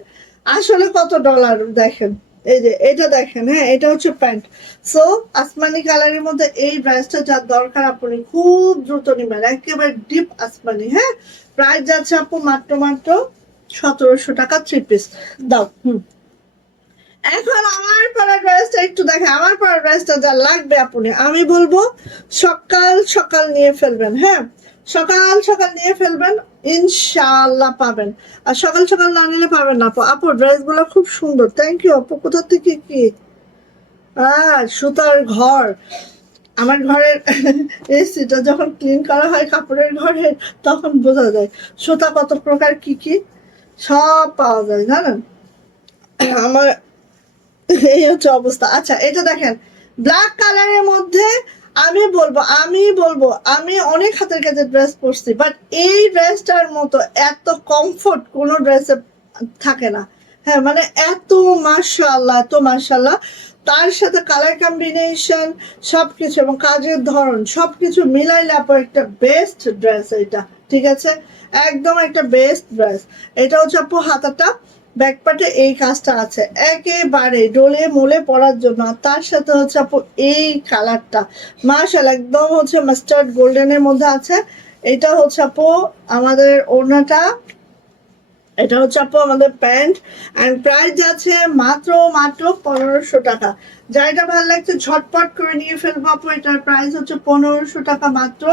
আসলে কত ডলার দেখেন। এই যে এটা দেখেন। হ্যাঁ, এটা হচ্ছে প্যান্ট। সো আসমানি কালারের মধ্যে এই ড্রেসটা যার দরকার আপনি খুব দ্রুত নেবেন, একেবারে ডিপ আসমানি। হ্যাঁ, প্রাইস যাচ্ছে আপু মাত্র 1700 টাকা 3 পিস। দাও। এখন আমার পরা ড্রেসটা একটু দেখেন, আমার পরা ড্রেসটা যা লাগবে আপনি, আমি বলবো সকাল সকাল নিয়ে ফেলবেন। হ্যাঁ, সকাল সকাল নিয়ে ফেলবেন, ইনশাআল্লাহ পাবেন। আর সকাল সকাল না নিলে পাবেন না আপু। আপু ড্রেসগুলো খুব সুন্দর, থ্যাংক ইউ আপু। কোথা থেকে কি সুতার ঘর, আমার ঘরের এসিটা যখন ক্লিন করা হয় কাপড়ের ঘরে, তখন বোঝা যায় সুতা কত প্রকার, কি কি সব পাওয়া যায় জানেন। আমার এই হচ্ছে অবস্থা। আচ্ছা এটা দেখেন, ব্ল্যাক কালারের মধ্যে আমি বলবো আমি অনেক হাতের কাছে ড্রেস পরছি, বাট এই ড্রেসটার মতো এত কমফোর্ট কোনো ড্রেসে থাকে না। হ্যাঁ মানে এত মাশাআল্লাহ, এত মাশাআল্লাহ। তার সাথে কালার কম্বিনেশন সবকিছু এবং কাজের ধরন সবকিছু মিলাইলে আপনার একটা বেস্ট ড্রেস এটা। ঠিক আছে, একদম একটা বেস্ট ড্রেস। এটা হচ্ছে আপু হাতাটা, ব্যাকপার্টে এই কাজটা আছে একেবারে ডোলে মোলে পরার জন্য। আর তার সাথে হচ্ছে আপু এই কালারটা মাশাআল্লাহ একদম হচ্ছে মাস্টার্ড গোল্ডেনের মধ্যে আছে। এটা হচ্ছে আপু আমাদের ওড়নাটা, এটা হচ্ছে আপু আমাদের প্যান্ট। অ্যান্ড প্রাইস আছে মাত্র মাত্র 1500 টাকা। যার এটা ভালো লাগছে ঝটপট করে নিয়ে ফেলবো আপু। এটার প্রাইস হচ্ছে 1500 টাকা মাত্র।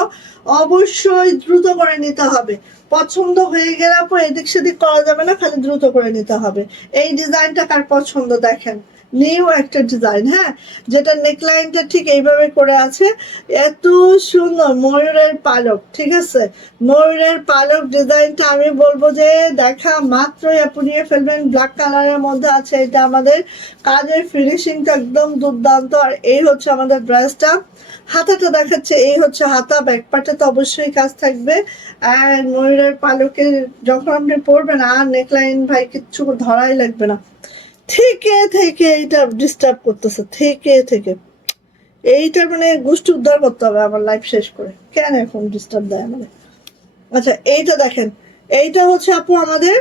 অবশ্যই দ্রুত করে নিতে হবে, পছন্দ হয়ে গেলে আপু এদিক সেদিক করা যাবে না, খালি দ্রুত করে নিতে হবে। এই ডিজাইনটা কার পছন্দ দেখেন, নিউ একটা ডিজাইন। হ্যাঁ, যেটা নেকলাইনটা ঠিক এইভাবে করে আছে, এত সুন্দর ময়ূরের পালক। ঠিক আছে, ময়ূরের পালক ডিজাইনটা আমি বলবো যে দেখা মাত্রই আপনি নিয়ে ফেলবেন। ব্ল্যাক কালারের মধ্যে আছে, এটা আমাদের কাজের ফিনিশিংটা একদম দুর্দান্ত। আর এই হচ্ছে আমাদের ড্রেসটা, হাতাটা দেখাচ্ছে, এই হচ্ছে হাতা, ব্যাকপার্টে তো অবশ্যই কাজ থাকবে। আর ময়ূরের পালকে যখন আপনি পরবেন আর নেকলাইন ভাই কিচ্ছু ধরাই লাগবে না। থেকে থেকে এইটা ডিস্টার্ব করতেছে, থেকে থেকে এইটা মানে গোষ্ঠী উদ্ধার করতে হবে আমার লাইফ শেষ করে, কেন এখন ডিস্টার্ব দেয় আমাদের। আচ্ছা এইটা দেখেন, এইটা হচ্ছে আপু আমাদের,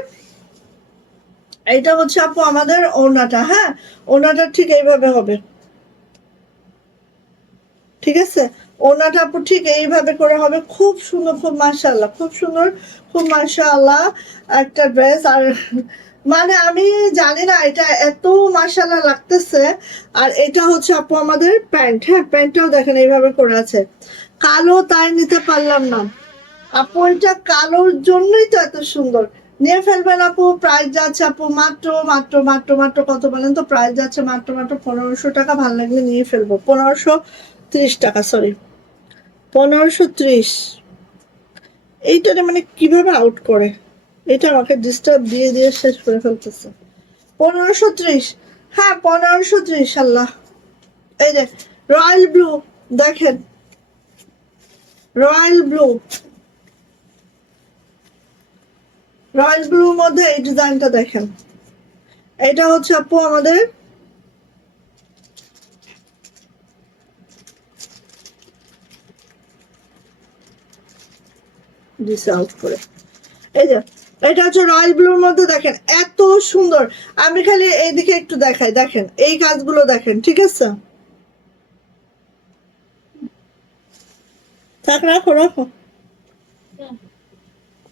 এইটা হচ্ছে আপু আমাদের ওড়নাটা। হ্যাঁ, ওড়নাটা ঠিক এইভাবে হবে। ঠিক আছে, ওড়নাটা আপু ঠিক এইভাবে করে হবে, খুব সুন্দর, খুব মাশাআল্লাহ, খুব সুন্দর, খুব মাশাআল্লাহ একটা ড্রেস। আর মানে আমি জানি না এটা এত মাশাআল্লাহ লাগতেছে। আর এটা হচ্ছে আপু আমাদের প্যান্ট। হ্যাঁ, প্যান্টটাও দেখেন এইভাবে করে আছে, কালো তাই নিতে পারলাম না আপু, এটা কালোর জন্যই তো এত সুন্দর। নিয়ে ফেলবেন আপু। প্রাইস যাচ্ছে আপু মাত্র মাত্র মাত্র মাত্র কত বলেন তো, প্রাইস যাচ্ছে মাত্র মাত্র 1500 টাকা। ভালো লাগলে নিয়ে ফেলবো। 1530 টাকা, সরি 1530। এইটারে মানে কিভাবে আউট করে, এটা আমাকে ডিস্টার্ব দিয়ে দিয়ে শেষ করে ফেলতেছে। 1530, হ্যাঁ 1530। আল্লাহ, এই যে রয়্যাল ব্লু দেখেন, রয়্যাল ব্লু, রয়্যাল ব্লুর মধ্যে এই ডিজাইনটা দেখেন। এটা হচ্ছে আপু আমাদের আউট করে, এই যে এটা হচ্ছে রয়্যাল ব্লুর মধ্যে দেখেন এত সুন্দর। আমি খালি এইদিকে একটু দেখাই, দেখেন এই কাজগুলো দেখেন। ঠিক আছে, থাক, রাখো রাখো,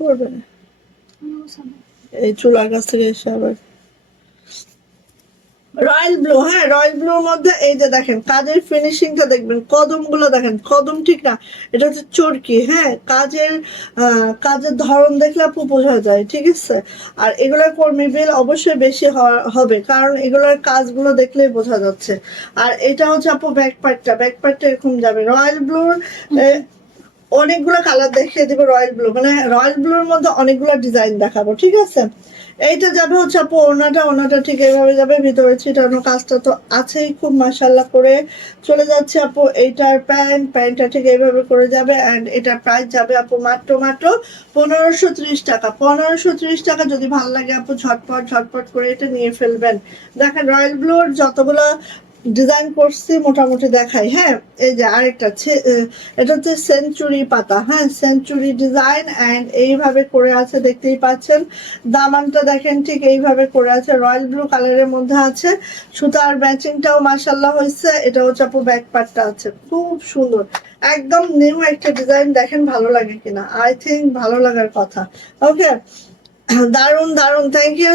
করবে না। এই চুলার কাছ থেকে এসে আবার রয়্যাল ব্লু। হ্যাঁ, রয়্যাল ব্লুর মধ্যে এই যে দেখেন কাজের ফিনিশিংটা দেখবেন, কদম গুলো দেখেন, কদম ঠিক না, এটা হচ্ছে চরকি। হ্যাঁ, কাজের কাজের ধরন দেখলে আপু বোঝা যায়। ঠিক আছে, আর এগুলোর কর্মী বিল অবশ্যই বেশি হবে, কারণ এগুলোর কাজগুলো দেখলেই বোঝা যাচ্ছে। আর এটা হচ্ছে আপু ব্যাক পার্টটা, ব্যাক পার্টটা এরকম যাবে রয়্যাল ব্লুর। অনেকগুলো কালার দেখিয়ে দিব রয়্যাল ব্লু, মানে রয়্যাল ব্লুর মধ্যে অনেকগুলো ডিজাইন দেখাবো। ঠিক আছে, এইটা যাবে হচ্ছে আপু ওড়নাটা, ওড়নাটা ঠিক এইভাবে যাবে, ভিতরে ছিটানো কাজটা তো আছেই খুব মাশাআল্লাহ করে। চলে যাচ্ছে আপু এইটার প্যান্ট, প্যান্টটা ঠিক এইভাবে করে যাবে। অ্যান্ড এটার প্রাইস যাবে আপু মাত্র মাত্র 1530 টাকা। 1530 টাকা। যদি ভালো লাগে আপু ঝটপট ঝটপট করে এটা নিয়ে ফেলবেন। দেখেন রয়্যাল ব্লুর যতগুলো ডিজাইন করছি মোটামুটি দেখাই। হ্যাঁ, এই যে আরেকটা এটা হচ্ছে সেঞ্চুরি পাতা। হ্যাঁ, সেঞ্চুরি ডিজাইন অ্যান্ড এইভাবে করে আছে, দেখতেই পাচ্ছেন। দামানটা দেখেন ঠিক এইভাবে করে আছে, রয়্যাল ব্লু কালারের মধ্যে আছে। সুতার ম্যাচিংটাও মাশাআল্লাহ হয়েছে। এটা হচ্ছে আপু ব্যাক পার্টটা আছে, খুব সুন্দর, একদম নিউ একটা ডিজাইন। দেখেন ভালো লাগে কিনা, আই থিঙ্ক ভালো লাগার কথা। ওকে, দারুন দারুন, থ্যাংক ইউ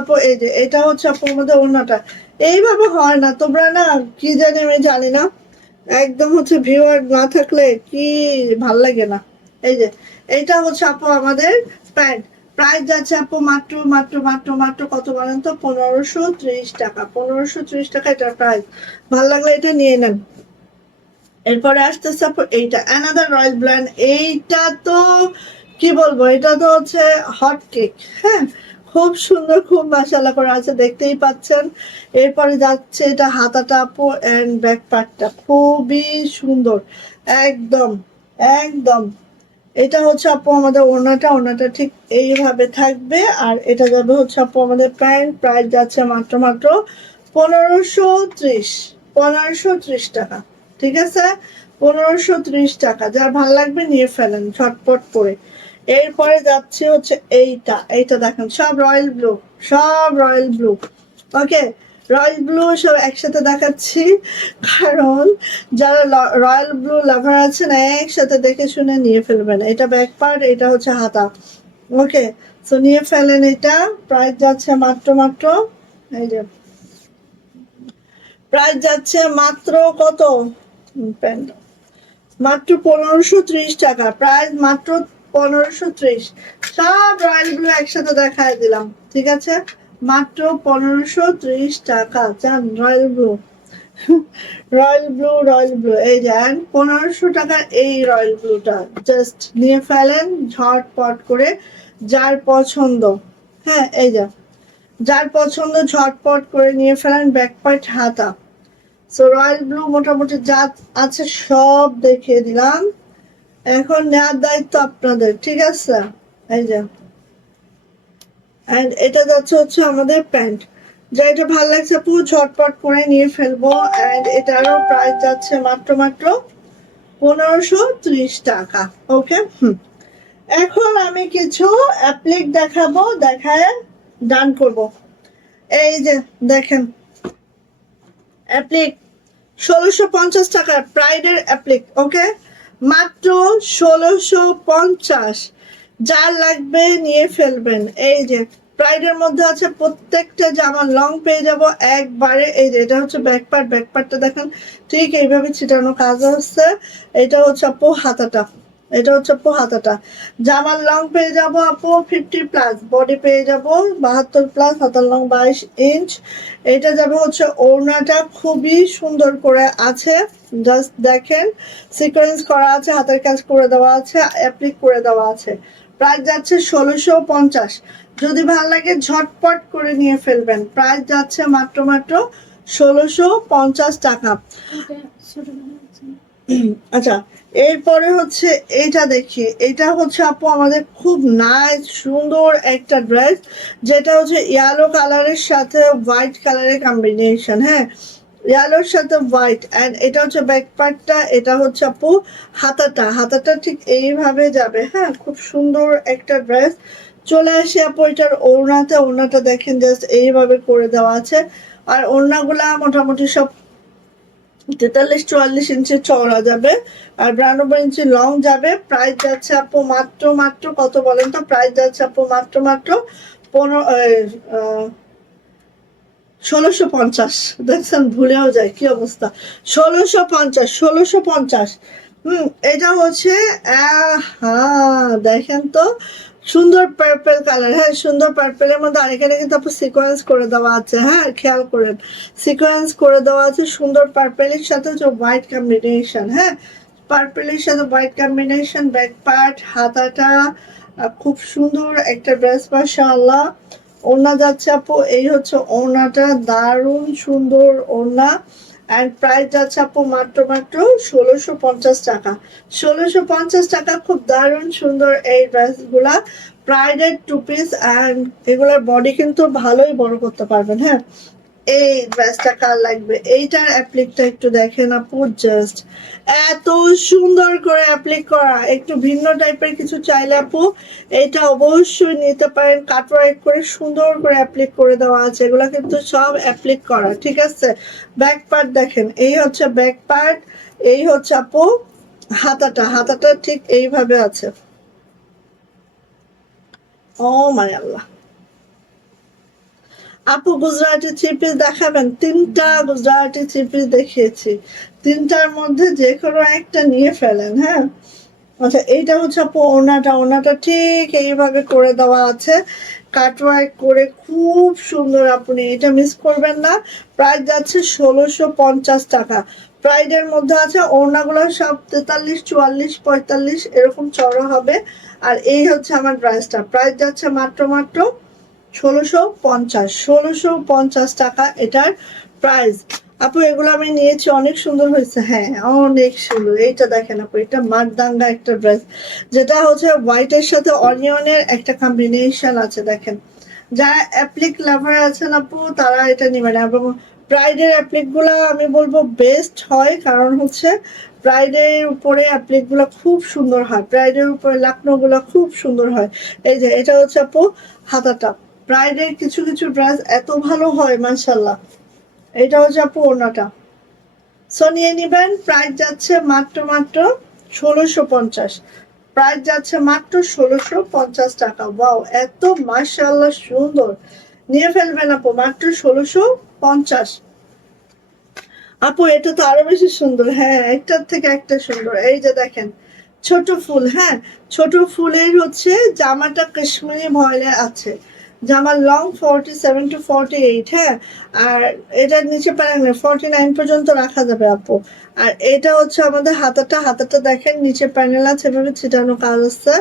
আপু। এই যে এটা হচ্ছে আপু আমাদের ওড়নাটা, এইভাবে হয় না, তোমরা না কি জানি আমি জানি না, একদম হচ্ছে ভিউয়ার না থাকলে কি ভাল লাগে না। এই যে এইটা হচ্ছে আপু আমাদের প্যান্ট, প্রাইস যাচ্ছে আপু মাত্র মাত্র মাত্র মাত্র কত বলেন তো, 1530 টাকা। 1530 টাকা এটার প্রাইস। ভাল লাগলে এটা নিয়ে নেন। এরপরে আসতেছে আপু এইটা অ্যানাদার রয়্যাল ব্র্যান্ড। এইটা তো কি বলবো, এটা তো হচ্ছে হট কেক। হ্যাঁ, খুব সুন্দর, খুব মাশাআল্লাহ করা আছে, দেখতেই পাচ্ছেন। এরপরে যাচ্ছে এটা হাতাটা আপু এন্ড ব্যাক পার্টটা খুবই সুন্দর, একদম একদম। এটা হচ্ছে আপু আমাদের ওড়নাটা, ওড়নাটা ঠিক এইভাবে থাকবে। আর এটা যাবে হচ্ছে আপু আমাদের প্যান্ট, প্রাইস যাচ্ছে মাত্র মাত্র 1530, 1530 টাকা। ঠিক আছে, 1530 টাকা। যার ভাল লাগবে নিয়ে ফেলেন ঝটপট করে। এরপরে যাচ্ছে হচ্ছে এইটা, এইটা দেখেন সব রয়্যাল ব্লু, সব রয়্যাল ব্লু। ওকে, রয়্যাল ব্লু সব একসাথে দেখাচ্ছি, কারণ যারা রয়্যাল ব্লু লাভার আছেন একসাথে দেখে শুনে নিয়ে ফেলবেন। এটা ব্যাক পার্ট, এটা হচ্ছে হাতা। ওকে, সো নিয়ে ফেলেন। এটা প্রাইস যাচ্ছে মাত্র মাত্র, এই যে প্রাইস যাচ্ছে মাত্র কত, প্যান্ট মাত্র 1530 টাকা, প্রাইস মাত্র 1530। সব রয়্যাল ব্লু একসাথে দেখায় দিলাম, ঠিক আছে, মাত্র 1530 টাকা। চান royal blue, royal blue, royal blue, এই যে 1500 টাকার এই রয়্যাল ব্লুটা জাস্ট নিয়ে ফেলেন ঝটপট করে, যার পছন্দ। হ্যাঁ, এই যে যার পছন্দ ঝটপট করে নিয়ে ফেলেন। ব্যাক পার্ট হাতা। সো রয়্যাল ব্লু মোটামুটি যা আছে সব দেখিয়ে দিলাম, এখন নেওয়ার দায়িত্ব আপনাদের, ঠিক আছে। এই যে এন্ড এটা যাচ্ছে হচ্ছে আমাদের প্যান্ট। যা এটা ভালো লাগছে পুরো ঝটপট করে নিয়ে ফেলবো। এন্ড এটারও প্রাইস যাচ্ছে মাত্র মাত্র 1530 টাকা। ওকে, এখন আমি কিছু অ্যাপ্লিক দেখাবো, দেখায় ডান করব। এই যে দেখেন অ্যাপ্লিক 1650 টাকার প্রাইডের অ্যাপ্লিক। ওকে, মাত্র 1650। যার লাগবে নিয়ে ফেলবেন। এই যে প্রাইডের মধ্যে আছে প্রত্যেকটা জামা লং পেয়ে যাব একবারে। এই যে এটা হচ্ছে ব্যাক পার্ট, ব্যাক পার্টটা দেখেন ঠিক এইভাবে ছিটানো কাজ হচ্ছে। এটা হচ্ছে আপু হাতাটা, এটা হচ্ছে আপু হাতাটা। জামার লং পেয়ে যাব আপু 50+, বডি পেয়ে যাব 72+, হাতার লং 22 ইঞ্চ। এটা যাবে হচ্ছে ওড়নাটা খুবই সুন্দর করে আছে, জাস্ট দেখেন সিকোয়েন্স করা আছে, হাতের কাজ করে দেওয়া আছে, অ্যাপ্লিক করে দেওয়া আছে। প্রাইস যাচ্ছে 1650। যদি ভালো লাগে ঝটপট করে নিয়ে ফেলবেন। প্রাইস যাচ্ছে মাত্র মাত্র 1650 টাকা। আচ্ছা, এরপরে হচ্ছে এইটা দেখি। এটা হচ্ছে আপু আমাদের খুব নাইস সুন্দর একটা ড্রেস, যেটা হচ্ছে ইয়েলো কালারের সাথে হোয়াইট কালারের কম্বিনেশন। হ্যাঁ, ইয়েলোর সাথে হোয়াইট। অ্যান্ড এটা হচ্ছে ব্যাক পার্টটা, এটা হচ্ছে আপু হাতাটা, হাতাটা ঠিক এইভাবে যাবে। হ্যাঁ, খুব সুন্দর একটা ড্রেস। চলে আসে আপু এটার ওড়নাতে, ওড়নাটা দেখেন জাস্ট এইভাবে করে দেওয়া আছে। আর ওড়নাগুলা মোটামুটি সব 43-44 ইঞ্চি চওড়া যাবে, আর 92 ইঞ্চি লং যাবে। প্রাইস যাচ্ছে আপু মাত্র মাত্র কত বলেন তো, প্রাইস যাচ্ছে আপু মাত্র মাত্র 1650। দেখছেন ভুলেও যায় কি অবস্থা, 1650, 1650। এটা হচ্ছে দেখেন তো সুন্দর পার্পল কালার। হ্যাঁ, সুন্দর পার্পেলের মধ্যে আরেকখানে কিন্তু আপু সিকোয়েন্স করে দেওয়া আছে। হ্যাঁ, খেয়াল করেন সিকোয়েন্স করে দেওয়া আছে সুন্দর পার্পেলের সাথে হচ্ছে হোয়াইট কম্বিনেশন। হ্যাঁ, পার্পেলের সাথে হোয়াইট কম্বিনেশন। ব্যাক পার্ট হাতাটা খুব সুন্দর একটা ড্রেস মাশাআল্লাহ। ওড়না যাচ্ছে আপু, এই হচ্ছে ওড়নাটা, দারুণ সুন্দর ওড়না। অ্যান্ড প্রাইস যাচ্ছে আপু মাত্র মাত্র 1650 টাকা। 1650 টাকা, খুব দারুণ সুন্দর এই ড্রেসগুলা, প্রাইডেড 2 পিস। অ্যান্ড এগুলোর বডি কিন্তু ভালোই বড় করতে পারবেন। হ্যাঁ, এই ড্রেসটা কার লাগবে, এইটার অ্যাপ্লিকটা একটু দেখেন আপু, জাস্ট এত সুন্দর করে অ্যাপ্লিক করা। একটু ভিন্ন টাইপের কিছু চাইলে আপু এটা অবশ্যই নিতে পারেন। কাটওয়ার্ক করে সুন্দর করে অ্যাপ্লিক করে দেওয়া আছে, এগুলো কিন্তু সব অ্যাপ্লিক করা, ঠিক আছে। ব্যাক পার্ট দেখেন, এই হচ্ছে ব্যাক পার্ট, এই হচ্ছে আপু হাতাটা, হাতাটা ঠিক এইভাবে আছে। ও মাই আল্লাহ, আপু গুজরাটি থ্রি পিস দেখাবেন? 3টা গুজরাটি থ্রি পিস দেখিয়েছি, 3টার মধ্যে যে কোনো একটা নিয়ে ফেলেন। হ্যাঁ, আচ্ছা এইটা হচ্ছে আপু ওনাটা, ওনাটা ঠিক এইভাবে করে দেওয়া আছে, কাটওয়ার্ক করে খুব সুন্দর, আপনি এটা মিস করবেন না। প্রাইস যাচ্ছে 1650 টাকা। প্রাইডের মধ্যে আছে, ওড়নাগুলো সব 43, 44, 45 এরকম চড়া হবে। আর এই হচ্ছে আমার ড্রেসটা, প্রাইস যাচ্ছে মাত্র মাত্র 1650, 1650 টাকা এটার প্রাইস। আপু এগুলো আমি নিয়েছি, অনেক সুন্দর হয়েছে। হ্যাঁ অনেক সুন্দর। এইটা দেখেন আপু, এটা মারদাঙ্গা একটা ড্রেস, যেটা হচ্ছে হোয়াইটের সাথে অনিয়নের একটা কম্বিনেশন আছে। দেখেন, যারা অ্যাপ্লিক লাভার আছেন আপু তারা এটা নেবেন। এবং ব্রাইডের অ্যাপ্লিক গুলো আমি বলবো বেস্ট হয়, কারণ হচ্ছে ব্রাইডের উপরে অ্যাপ্লিক গুলো খুব সুন্দর হয়, ব্রাইডের উপরে লাকনো গুলো খুব সুন্দর হয়। এই যে এটা হচ্ছে আপু হাতাটা, ব্রাইডের কিছু কিছু ড্রেস এত ভালো হয় মাশাল্লাহ। এটা হচ্ছে আপু ওড়নাটা, সো নিয়ে নিবেন। প্রাইস যাচ্ছে মাত্র মাত্র 1650, প্রাইস যাচ্ছে মাত্র 1650 টাকা। ওয়াও, এত মাশাআল্লাহ সুন্দর, নিয়ে ফেলবেন আপু, মাত্র 1650। আপু এটা তো আরো বেশি সুন্দর। হ্যাঁ, একটার থেকে একটা সুন্দর। এই যে দেখেন ছোট ফুল, হ্যাঁ ছোট ফুলের হচ্ছে জামাটা কাশ্মীরি ভয়েলে আছে, জামার লং 47 to 48। হ্যাঁ, আর এটার নিচে প্যানেল 49 পর্যন্ত রাখা যাবে আপু। আর এটা হচ্ছে আমাদের হাতাটা, হাতাটা দেখেন নিচে প্যানেল আছে, এভাবে ছিটানো কাজ আছে।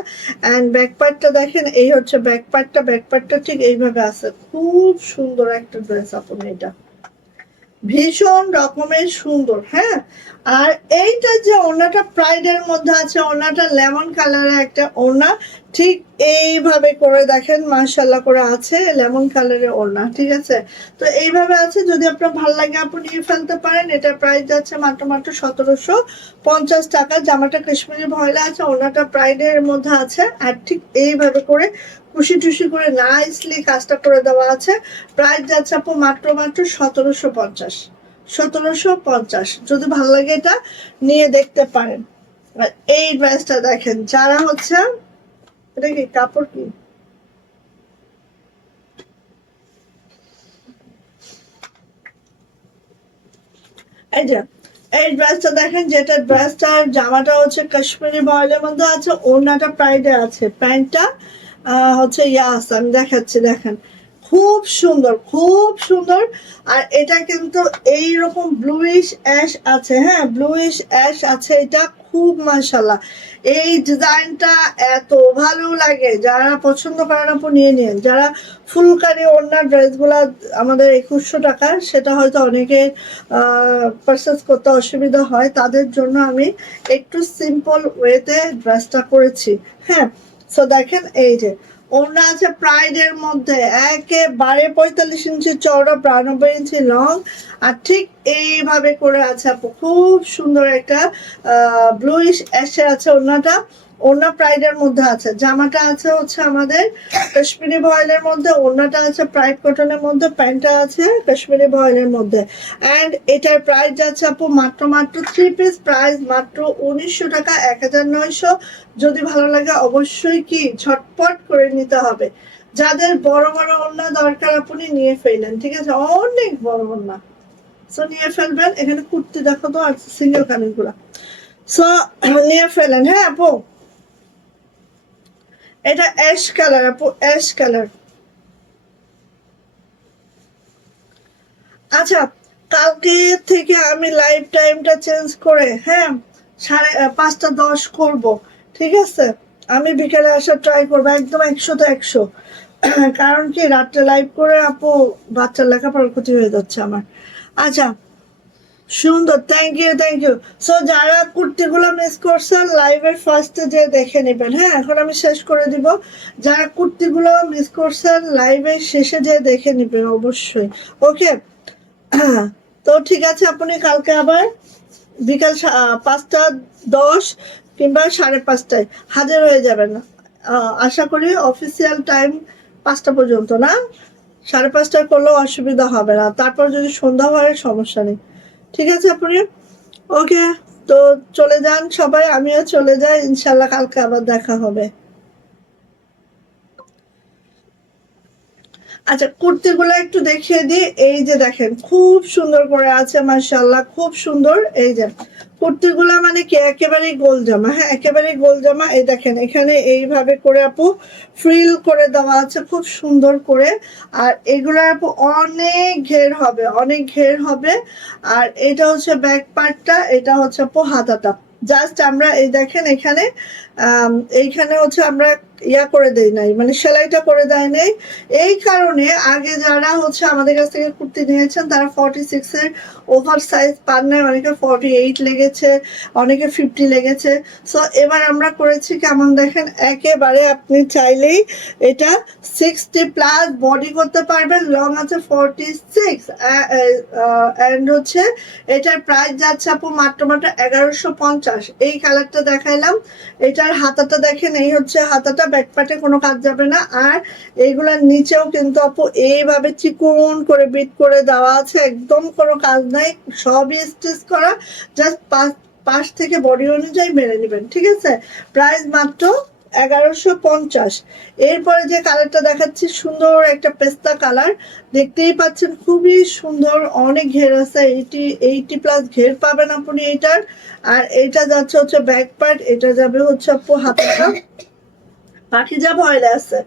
অ্যান্ড ব্যাক পার্টটা দেখেন, এই হচ্ছে ব্যাক পার্টটা, ব্যাক পার্টটা ঠিক এইভাবে আছে। খুব সুন্দর একটা ড্রেস আপু, এটা ভীষণ রকমের সুন্দর। হ্যাঁ, আর এইটা যে ওড়নাটা প্রাইডের মধ্যে আছে, ওড়নাটা লেমন কালারের একটা ওড়না, ঠিক এইভাবে করে দেখেন মাশাল্লাহ করে আছে, লেমন কালারের ওড়না। ঠিক আছে, তো এইভাবে আছে, যদি আপনার ভালো লাগে আপনি নিয়ে ফেলতে পারেন। এটা প্রাইস যাচ্ছে মাত্র মাত্র 1750 টাকা। জামাটা কাশ্মীরি ভয়েলে আছে, ওড়নাটা প্রাইডের মধ্যে আছে, আর ঠিক এইভাবে করে কুশি টুসি করে নাইসলি কাজটা করে দেওয়া আছে। প্রাইস যাচ্ছে আপু মাত্র মাত্র 1750, 1750। যদি ভালো লাগে এটা নিয়ে দেখতে পারেন। আর এই ড্রেসটা দেখেন, যারা হচ্ছে, এটা কি কাপড় কি, এই যে এই ড্রেসটা দেখেন, যেটা ড্রেসটার জামাটা হচ্ছে কাশ্মীরি বয়েলের মধ্যে আছে, ওড়নাটা প্রাইডে আছে, প্যান্টটা হচ্ছে ইয়া আছে, আমি দেখাচ্ছি দেখেন, খুব সুন্দর খুব সুন্দর। আর এটা কিন্তু এইরকম ব্লুইশ অ্যাশ আছে, হ্যাঁ ব্লুইশ অ্যাশ আছে, এটা খুব মাশাল্লাহ। এই ডিজাইনটা এত ভালো লাগে, যারা পছন্দ করেন আপু নিয়ে নিন। যারা ফুলকারি ওড়না ড্রেসগুলা আমাদের 2100 টাকা, সেটা হয়তো অনেকে পারচেস করতে অসুবিধা হয়, তাদের জন্য আমি একটু সিম্পল ওয়েতে ড্রেসটা করেছি। হ্যাঁ, সো দেখেন এই যে ওড়না আছে প্রাইডের মধ্যে, একেবারে 45 ইঞ্চি চওড়া, 92 ইঞ্চি লং, আর ঠিক এইভাবে করে আছে আপু, খুব সুন্দর একটা ব্লুইশ অ্যাশে আছে ওড়নাটা। ওড়না প্রাইডের মধ্যে আছে, জামাটা আছে হচ্ছে আমাদের কাশ্মীরি ভয়েলের মধ্যে, ওড়নাটা আছে প্রাইড কটনের মধ্যে, প্যান্টটা আছে কাশ্মীরি ভয়েলের মধ্যে। অ্যান্ড এটার প্রাইস যাচ্ছে আপু মাত্র মাত্র থ্রি পিস প্রাইস মাত্র 1900 টাকা, 1900। যদি ভালো লাগে অবশ্যই কি ঝটপট করে নিতে হবে। যাদের বড় বড় ওড়না দরকার আপনি নিয়ে ফেলেন, ঠিক আছে, অনেক বড় ওড়না, সো নিয়ে ফেলবেন। এখানে কুর্তি দেখো তো, আর সিঙ্গেল কামিজ গুলা, সো নিয়ে ফেলেন। হ্যাঁ আপু, এটা অ্যাশ কালার আপু, অ্যাশ কালার। আচ্ছা, কালকে থেকে আমি লাইভ টাইমটা চেঞ্জ করে, হ্যাঁ 5:30 করব, ঠিক আছে। আমি বিকেলে আসার ট্রাই করবো, একদম 100-তে 100। কারণ কি রাত্রে লাইভ করে আপু বাচ্চার লেখাপড়ার ক্ষতি হয়ে যাচ্ছে আমার। আচ্ছা, সুন্দর, thank you thank you. So যারা কুর্তিগুলো মিস করছেন লাইভের ফার্স্টে যে দেখে নেবেন। হ্যাঁ, এখন আমি শেষ করে দিব। যারা কুর্তিগুলো মিস করছেন লাইভের শেষে যে দেখে নেবেন অবশ্যই। ওকে, তো ঠিক আছে, আপনি কালকে আবার বিকাল 5:10 কিংবা 5:30টায় হাজির হয়ে যাবেন। আশা করি অফিসিয়াল টাইম 5টা পর্যন্ত, না 5:30টায় করলেও অসুবিধা হবে না, তারপর যদি সন্ধ্যা হয় সমস্যা নেই। ঠিক আছে আপনি, ওকে। তো চলে যান সবাই, আমিও চলে যাই, ইনশাল্লাহ কালকে আবার দেখা হবে। আচ্ছা, কুর্তিগুলো একটু দেখিয়ে দিই। এই যে দেখেন খুব সুন্দর করে আছে, মাশাআল্লাহ খুব সুন্দর। এই যে কুর্তিগুলা মানে কি একেবারেই গোল জামা, হ্যাঁ একেবারেই গোল জামা। এই দেখেন এখানে এইভাবে করে আপু ফ্রিল করে দেওয়া আছে খুব সুন্দর করে। আর এগুলো আপু অনেক ঘের হবে, অনেক ঘের হবে। আর এটা হচ্ছে ব্যাক পার্টটা, এটা হচ্ছে আপু হাতাটা। জাস্ট আমরা এই দেখেন এখানে এইখানে হচ্ছে আমরা ইয়া করে দেই নাই, মানে সেলাইটা করে দেয় নাই। এই কারণে আগে যারা হচ্ছে আমাদের কাছ থেকে কুর্তি নিয়েছেন তারা 46 এর ওভার সাইজ পান নাই, অনেকে 48 লেগেছে, অনেকে 50 লেগেছে। সো এবার আমরা করেছি কেমন দেখেন, একেবারে আপনি চাইলেই এটা 60 প্লাস বডি করতে পারবেন। লং আছে 46 অ্যান্ড হচ্ছে এটার প্রাইস যাচ্ছে আপু মাত্র মাত্র 1150। এই কালারটা দেখাইলাম। এটার হাতাটা দেখেন, এই হচ্ছে হাতাটা, ব্যাকপার্টে কোনো কাজ যাবে না। আর এইগুলার নিচেও কিন্তু আপু এইভাবে চিকন করে বিট করে দেওয়া আছে, একদম কোনো কাজ নাই, সবই স্টিচ করা, জাস্ট পাশ থেকে বডি অনুযায়ী মেরে নেবেন, ঠিক আছে। প্রাইস মাত্র 1150। এরপরে যে কালারটা দেখাচ্ছি সুন্দর একটা পেস্তা কালার, দেখতেই পাচ্ছেন খুবই সুন্দর, অনেক ঘের আছে, 80 প্লাস ঘের পাবেন আপনি এটার। আর এটা যাচ্ছে হচ্ছে ব্যাক পার্ট, এটা যাবে হচ্ছে আপু হাতাটা। পাখিজা ভয়েলে আছে,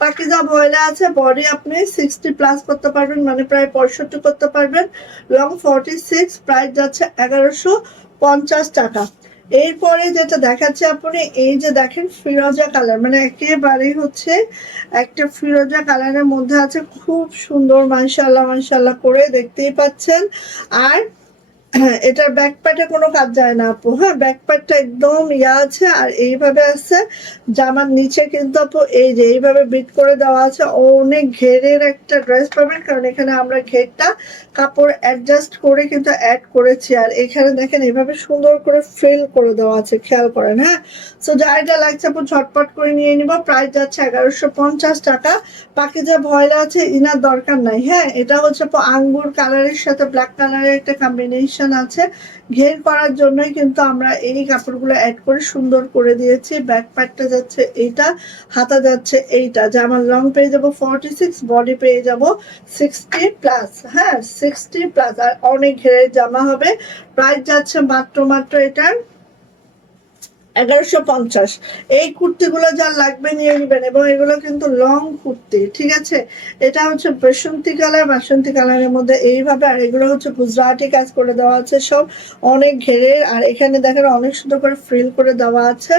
পাখিজা ভয়েলে আছে। বডি আপনি 60 প্লাস করতে পারবেন, মানে প্রায় 65 করতে পারবেন। লং 46, প্রাইস যাচ্ছে 1150 টাকা। এরপরে যেটা দেখাচ্ছে আপনি, এই যে দেখেন ফিরোজা কালার, মানে একেবারেই হচ্ছে একটা ফিরোজা কালারের মধ্যে আছে, খুব সুন্দর মাশাআল্লাহ মাশাআল্লাহ করে, দেখতেই পাচ্ছেন। আর হ্যাঁ, এটার ব্যাক পার্টে কোনো কাজ যায় না আপু, হ্যাঁ ব্যাক পার্টটা একদম ইয়া আছে। আর এইভাবে আছে জামার নিচে কিন্তু আপু এই যে এইভাবে বিট করে দেওয়া আছে, অনেক ঘেরের একটা ড্রেস পাবেন, কারণ এখানে আমরা ঘেরটা কাপড় অ্যাডজাস্ট করে কিন্তু অ্যাড করেছি। আর এখানে দেখেন এইভাবে সুন্দর করে ফ্রিল করে দেওয়া আছে, খেয়াল করেন। হ্যাঁ, সো যার এটা লাগছে আপু ঝটপট করে নিয়ে নিব। প্রাইস যাচ্ছে 1150 টাকা। পাকিজা ভয়লা আছে, ইনার দরকার নাই। হ্যাঁ, এটা হচ্ছে আপু আঙ্গুর কালারের সাথে ব্ল্যাক কালারের একটা কম্বিনেশন আছে, ঘের করার জন্যই কিন্তু আমরা এই কাপড়গুলো অ্যাড করে সুন্দর করে দিয়েছি। ব্যাক পার্টটা যাচ্ছে এইটা, হাতা যাচ্ছে এইটা। জামার লং পেয়ে যাব 46, বডি পেয়ে যাব 60 প্লাস, হ্যাঁ 60 প্লাস। আর অনেক ঘেরের জামা হবে। প্রাইস যাচ্ছে মাত্র মাত্র এটার 1150। এই কুর্তিগুলো যা লাগবে নিয়ে নেবেন, এবং এগুলো কিন্তু লং কুর্তি, ঠিক আছে। এটা হচ্ছে বাসন্তী কালারের মধ্যে এইভাবে। আর এগুলো হচ্ছে গুজরাটি কাজ করে দেওয়া আছে, সব অনেক ঘেরের। আর এখানে দেখেন অনেক সুন্দর করে ফ্রিল করে দেওয়া আছে।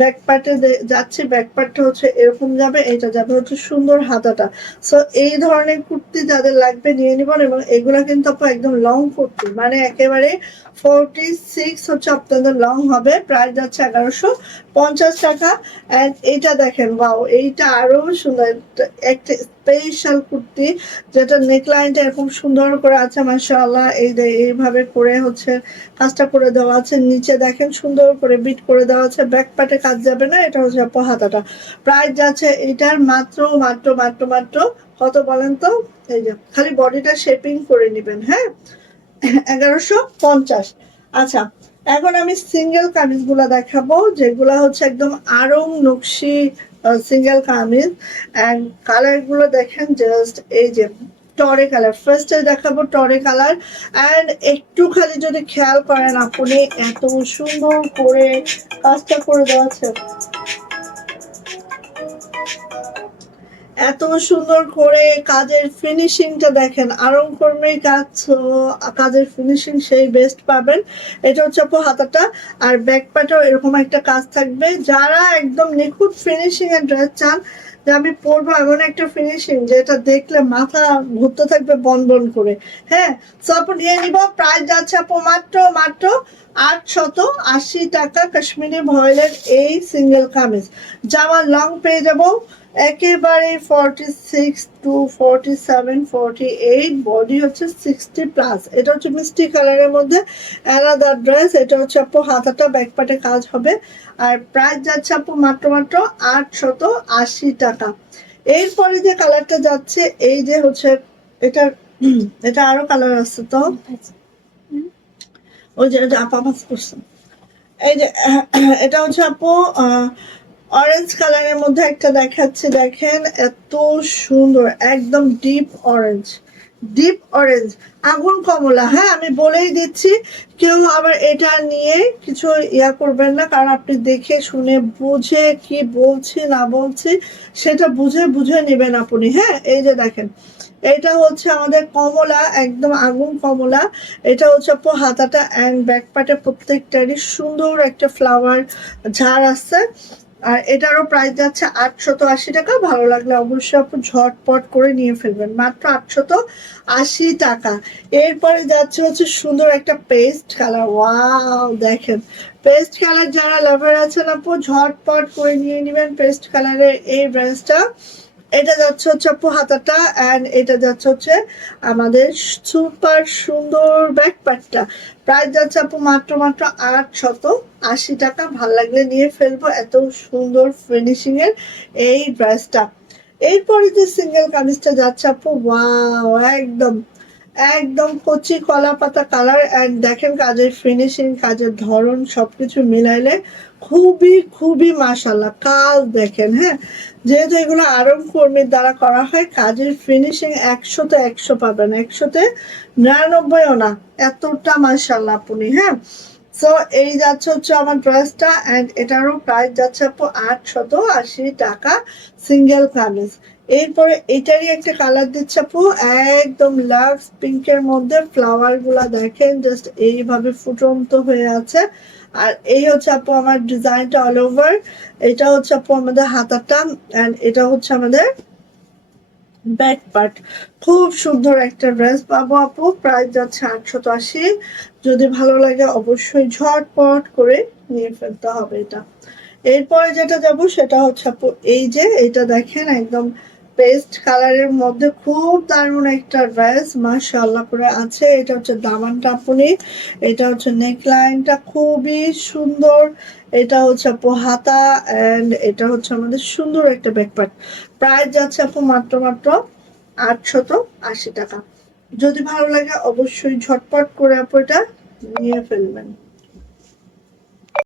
ব্যাক পার্টে যাচ্ছে, ব্যাক পার্টটা হচ্ছে এরকম যাবে, এটা যাবে হচ্ছে সুন্দর হাতাটা। সো এই ধরনের কুর্তি যাদের লাগবে নিয়ে নিবেন। এবং এগুলো কিন্তু আপু একদম লং কুর্তি, মানে একেবারে 46 হচ্ছে আপনাদের লং হবে। প্রাইস যাচ্ছে 1150 টাকা। অ্যান্ড এইটা দেখেন, ওয়াও এইটা আরো সুন্দর একটা স্পেশাল কুর্তি, যেটা নেকলাইনটা এরকম সুন্দর করে আছে মাশাআল্লাহ। এই যে এইভাবে করে হচ্ছে কাজটা করে দেওয়া আছে, নিচে দেখেন সুন্দর করে বিট করে দেওয়া আছে, ব্যাক পার্টে কাজ যাবে না। এটা হচ্ছে আপু হাতাটা। প্রাইস যাচ্ছে এটার মাত্র মাত্র মাত্র মাত্র কত বলেন তো? এই যে খালি বডিটা শেপিং করে নেবেন, হ্যাঁ 1150। আচ্ছা, এখন আমি সিঙ্গেল কামিজ গুলা দেখাবো, যেগুলা হচ্ছে একদম আরং নকশি সিঙ্গেল কামিজ। এন্ড কালার গুলো দেখেন, জাস্ট এই যে টরে কালার, ফার্স্টে দেখাবো টরে কালার। এন্ড একটু খালি যদি খেয়াল করেন আপনি, এত সুন্দর করে কাজটা করে দেওয়া আছে, এত সুন্দর করে কাজের ফিনিশিংটা দেখেন। আরং কর্মের কাজ, কাজের ফিনিশিং সেই বেস্ট পাবেন। এটা হচ্ছে আপু হাতাটা। আর ব্যাক পার্টেও এরকম একটা কাজ থাকবে। যারা একদম নিখুঁত ফিনিশিং এর ড্রেস চান, যে আমি পরবো এমন একটা ফিনিশিং যেটা দেখলে মাথা ঘুরতে থাকবে বন বন করে, হ্যাঁ সো আপু নিয়ে নিব। প্রাইস যাচ্ছে আপু মাত্র মাত্র 880 টাকা। কাশ্মীরি ভয়েলের এই সিঙ্গেল কামিজ, জামা লং পেয়ে যাবো একেবারে 46 টু 47, 48, বডি হচ্ছে 60 প্লাস। এটা হচ্ছে মিষ্টি কালারের মধ্যে আলাদা ড্রেস। এটা হচ্ছে আপু হাতাটা, ব্যাক পার্টে কাজ হবে। আর প্রাইস যাচ্ছে আপু মাত্র মাত্র 880 টাকা। এরপরে যে কালারটা যাচ্ছে, এই যে হচ্ছে এটা, এটা আরো কালার আছে তো, ওই যে আপা করছে। এই যে এটা হচ্ছে আপু অরেঞ্জ কালারের মধ্যে একটা দেখাচ্ছি, দেখেন এত সুন্দর, একদম ডিপ অরেঞ্জ, ডিপ অরেঞ্জ, আগুন কমলা। হ্যাঁ, আমি বলেই দিচ্ছি, কেউ আবার এটা নিয়ে কিছু ইয়া করবেন না, কারণ আপনি দেখে শুনে বুঝে কি বলছি না বলছি সেটা বুঝে বুঝে নেবেন আপনি। হ্যাঁ, এই যে দেখেন, এটা হচ্ছে আমাদের কমলা, একদম আগুন কমলা। এটা হচ্ছে আপু হাতাটা অ্যান্ড ব্যাক পার্টে প্রত্যেকটারই সুন্দর একটা ফ্লাওয়ার ঝাড় আছে। আর এটারও প্রাইস যাচ্ছে 880 টাকা। ভালো লাগলে অবশ্যই আপু ঝটপট করে নিয়ে ফেলবেন, মাত্র 880 টাকা। এরপরে যাচ্ছে হচ্ছে সুন্দর একটা পেস্ট কালার। ওয়াও, দেখেন পেস্ট কালার যারা লাভার আছেন আপু ঝটপট করে নিয়ে নেবেন পেস্ট কালারের এই ড্রেসটা। এটা যাচ্ছে হচ্ছে আপু হাতাটা অ্যান্ড এটা যাচ্ছে হচ্ছে আমাদের সুপার সুন্দর ব্যাক পার্টটা। প্রাইস যাচ্ছে আপু মাত্র মাত্র 880 টাকা। ভাল লাগলে নিয়ে ফেলবো, এত সুন্দর ফিনিশিং এর এই ড্রেসটা। এরপরে যে সিঙ্গেল কামিজটা যাচ্ছে আপু, ওয়াও, একদম একদম কচি কলা পাতা কালার অ্যান্ড দেখেন কাজের ফিনিশিং, কাজের ধরন সবকিছু মিলাইলে খুবই খুবই মাশাল্লাহ কাজ দেখেন। হ্যাঁ, যেহেতু এগুলো আরং কর্মীর দ্বারা করা হয়, কাজের ফিনিশিং 100-তে 100 পাবেন, 100-তে 99ও না, এতটা মাশাল্লাহ আপনি। হ্যাঁ, সো এই যাচ্ছে হচ্ছে আমার ড্রেসটা অ্যান্ড এটারও প্রাইস যাচ্ছে আপু 880 টাকা সিঙ্গেল কামিজ। এরপরে এটারই একটা কালার দিচ্ছে আপু, একদম লাক্স পিঙ্কের মধ্যে ফ্লাওয়ার গুলা দেখেন জাস্ট এইভাবে ফুটন্ত হয়ে আছে। আর এই হচ্ছে আপু আমার ডিজাইনটা অল ওভার। এটা হচ্ছে আপু আমাদের হাতাটা অ্যান্ড এটা হচ্ছে আমাদের ব্যাক পার্ট। খুব সুন্দর একটা ড্রেস পাবো আপু, প্রাইস যাচ্ছে 880। যদি ভালো লাগে অবশ্যই ঝটপট করে নিয়ে ফেলতে হবে এটা। এরপরে যেটা যাব সেটা হচ্ছে আপু এই যে এটা দেখেন একদম পেস্ট কালারের মধ্যে খুব দারুণ একটা ড্রেস মাশাআল্লাহ করে আছে। এটা হচ্ছে দামানটা আপনি, এটা হচ্ছে নেকলাইনটা খুবই সুন্দর, এটা হচ্ছে আপু হাতা এন্ড এটা হচ্ছে আমাদের সুন্দর একটা ব্যাকপার্ট। প্রাইস যাচ্ছে আপু মাত্র মাত্র 880 টাকা। যদি ভালো লাগে অবশ্যই ঝটপট করে আপু এটা নিয়ে ফেলবেন।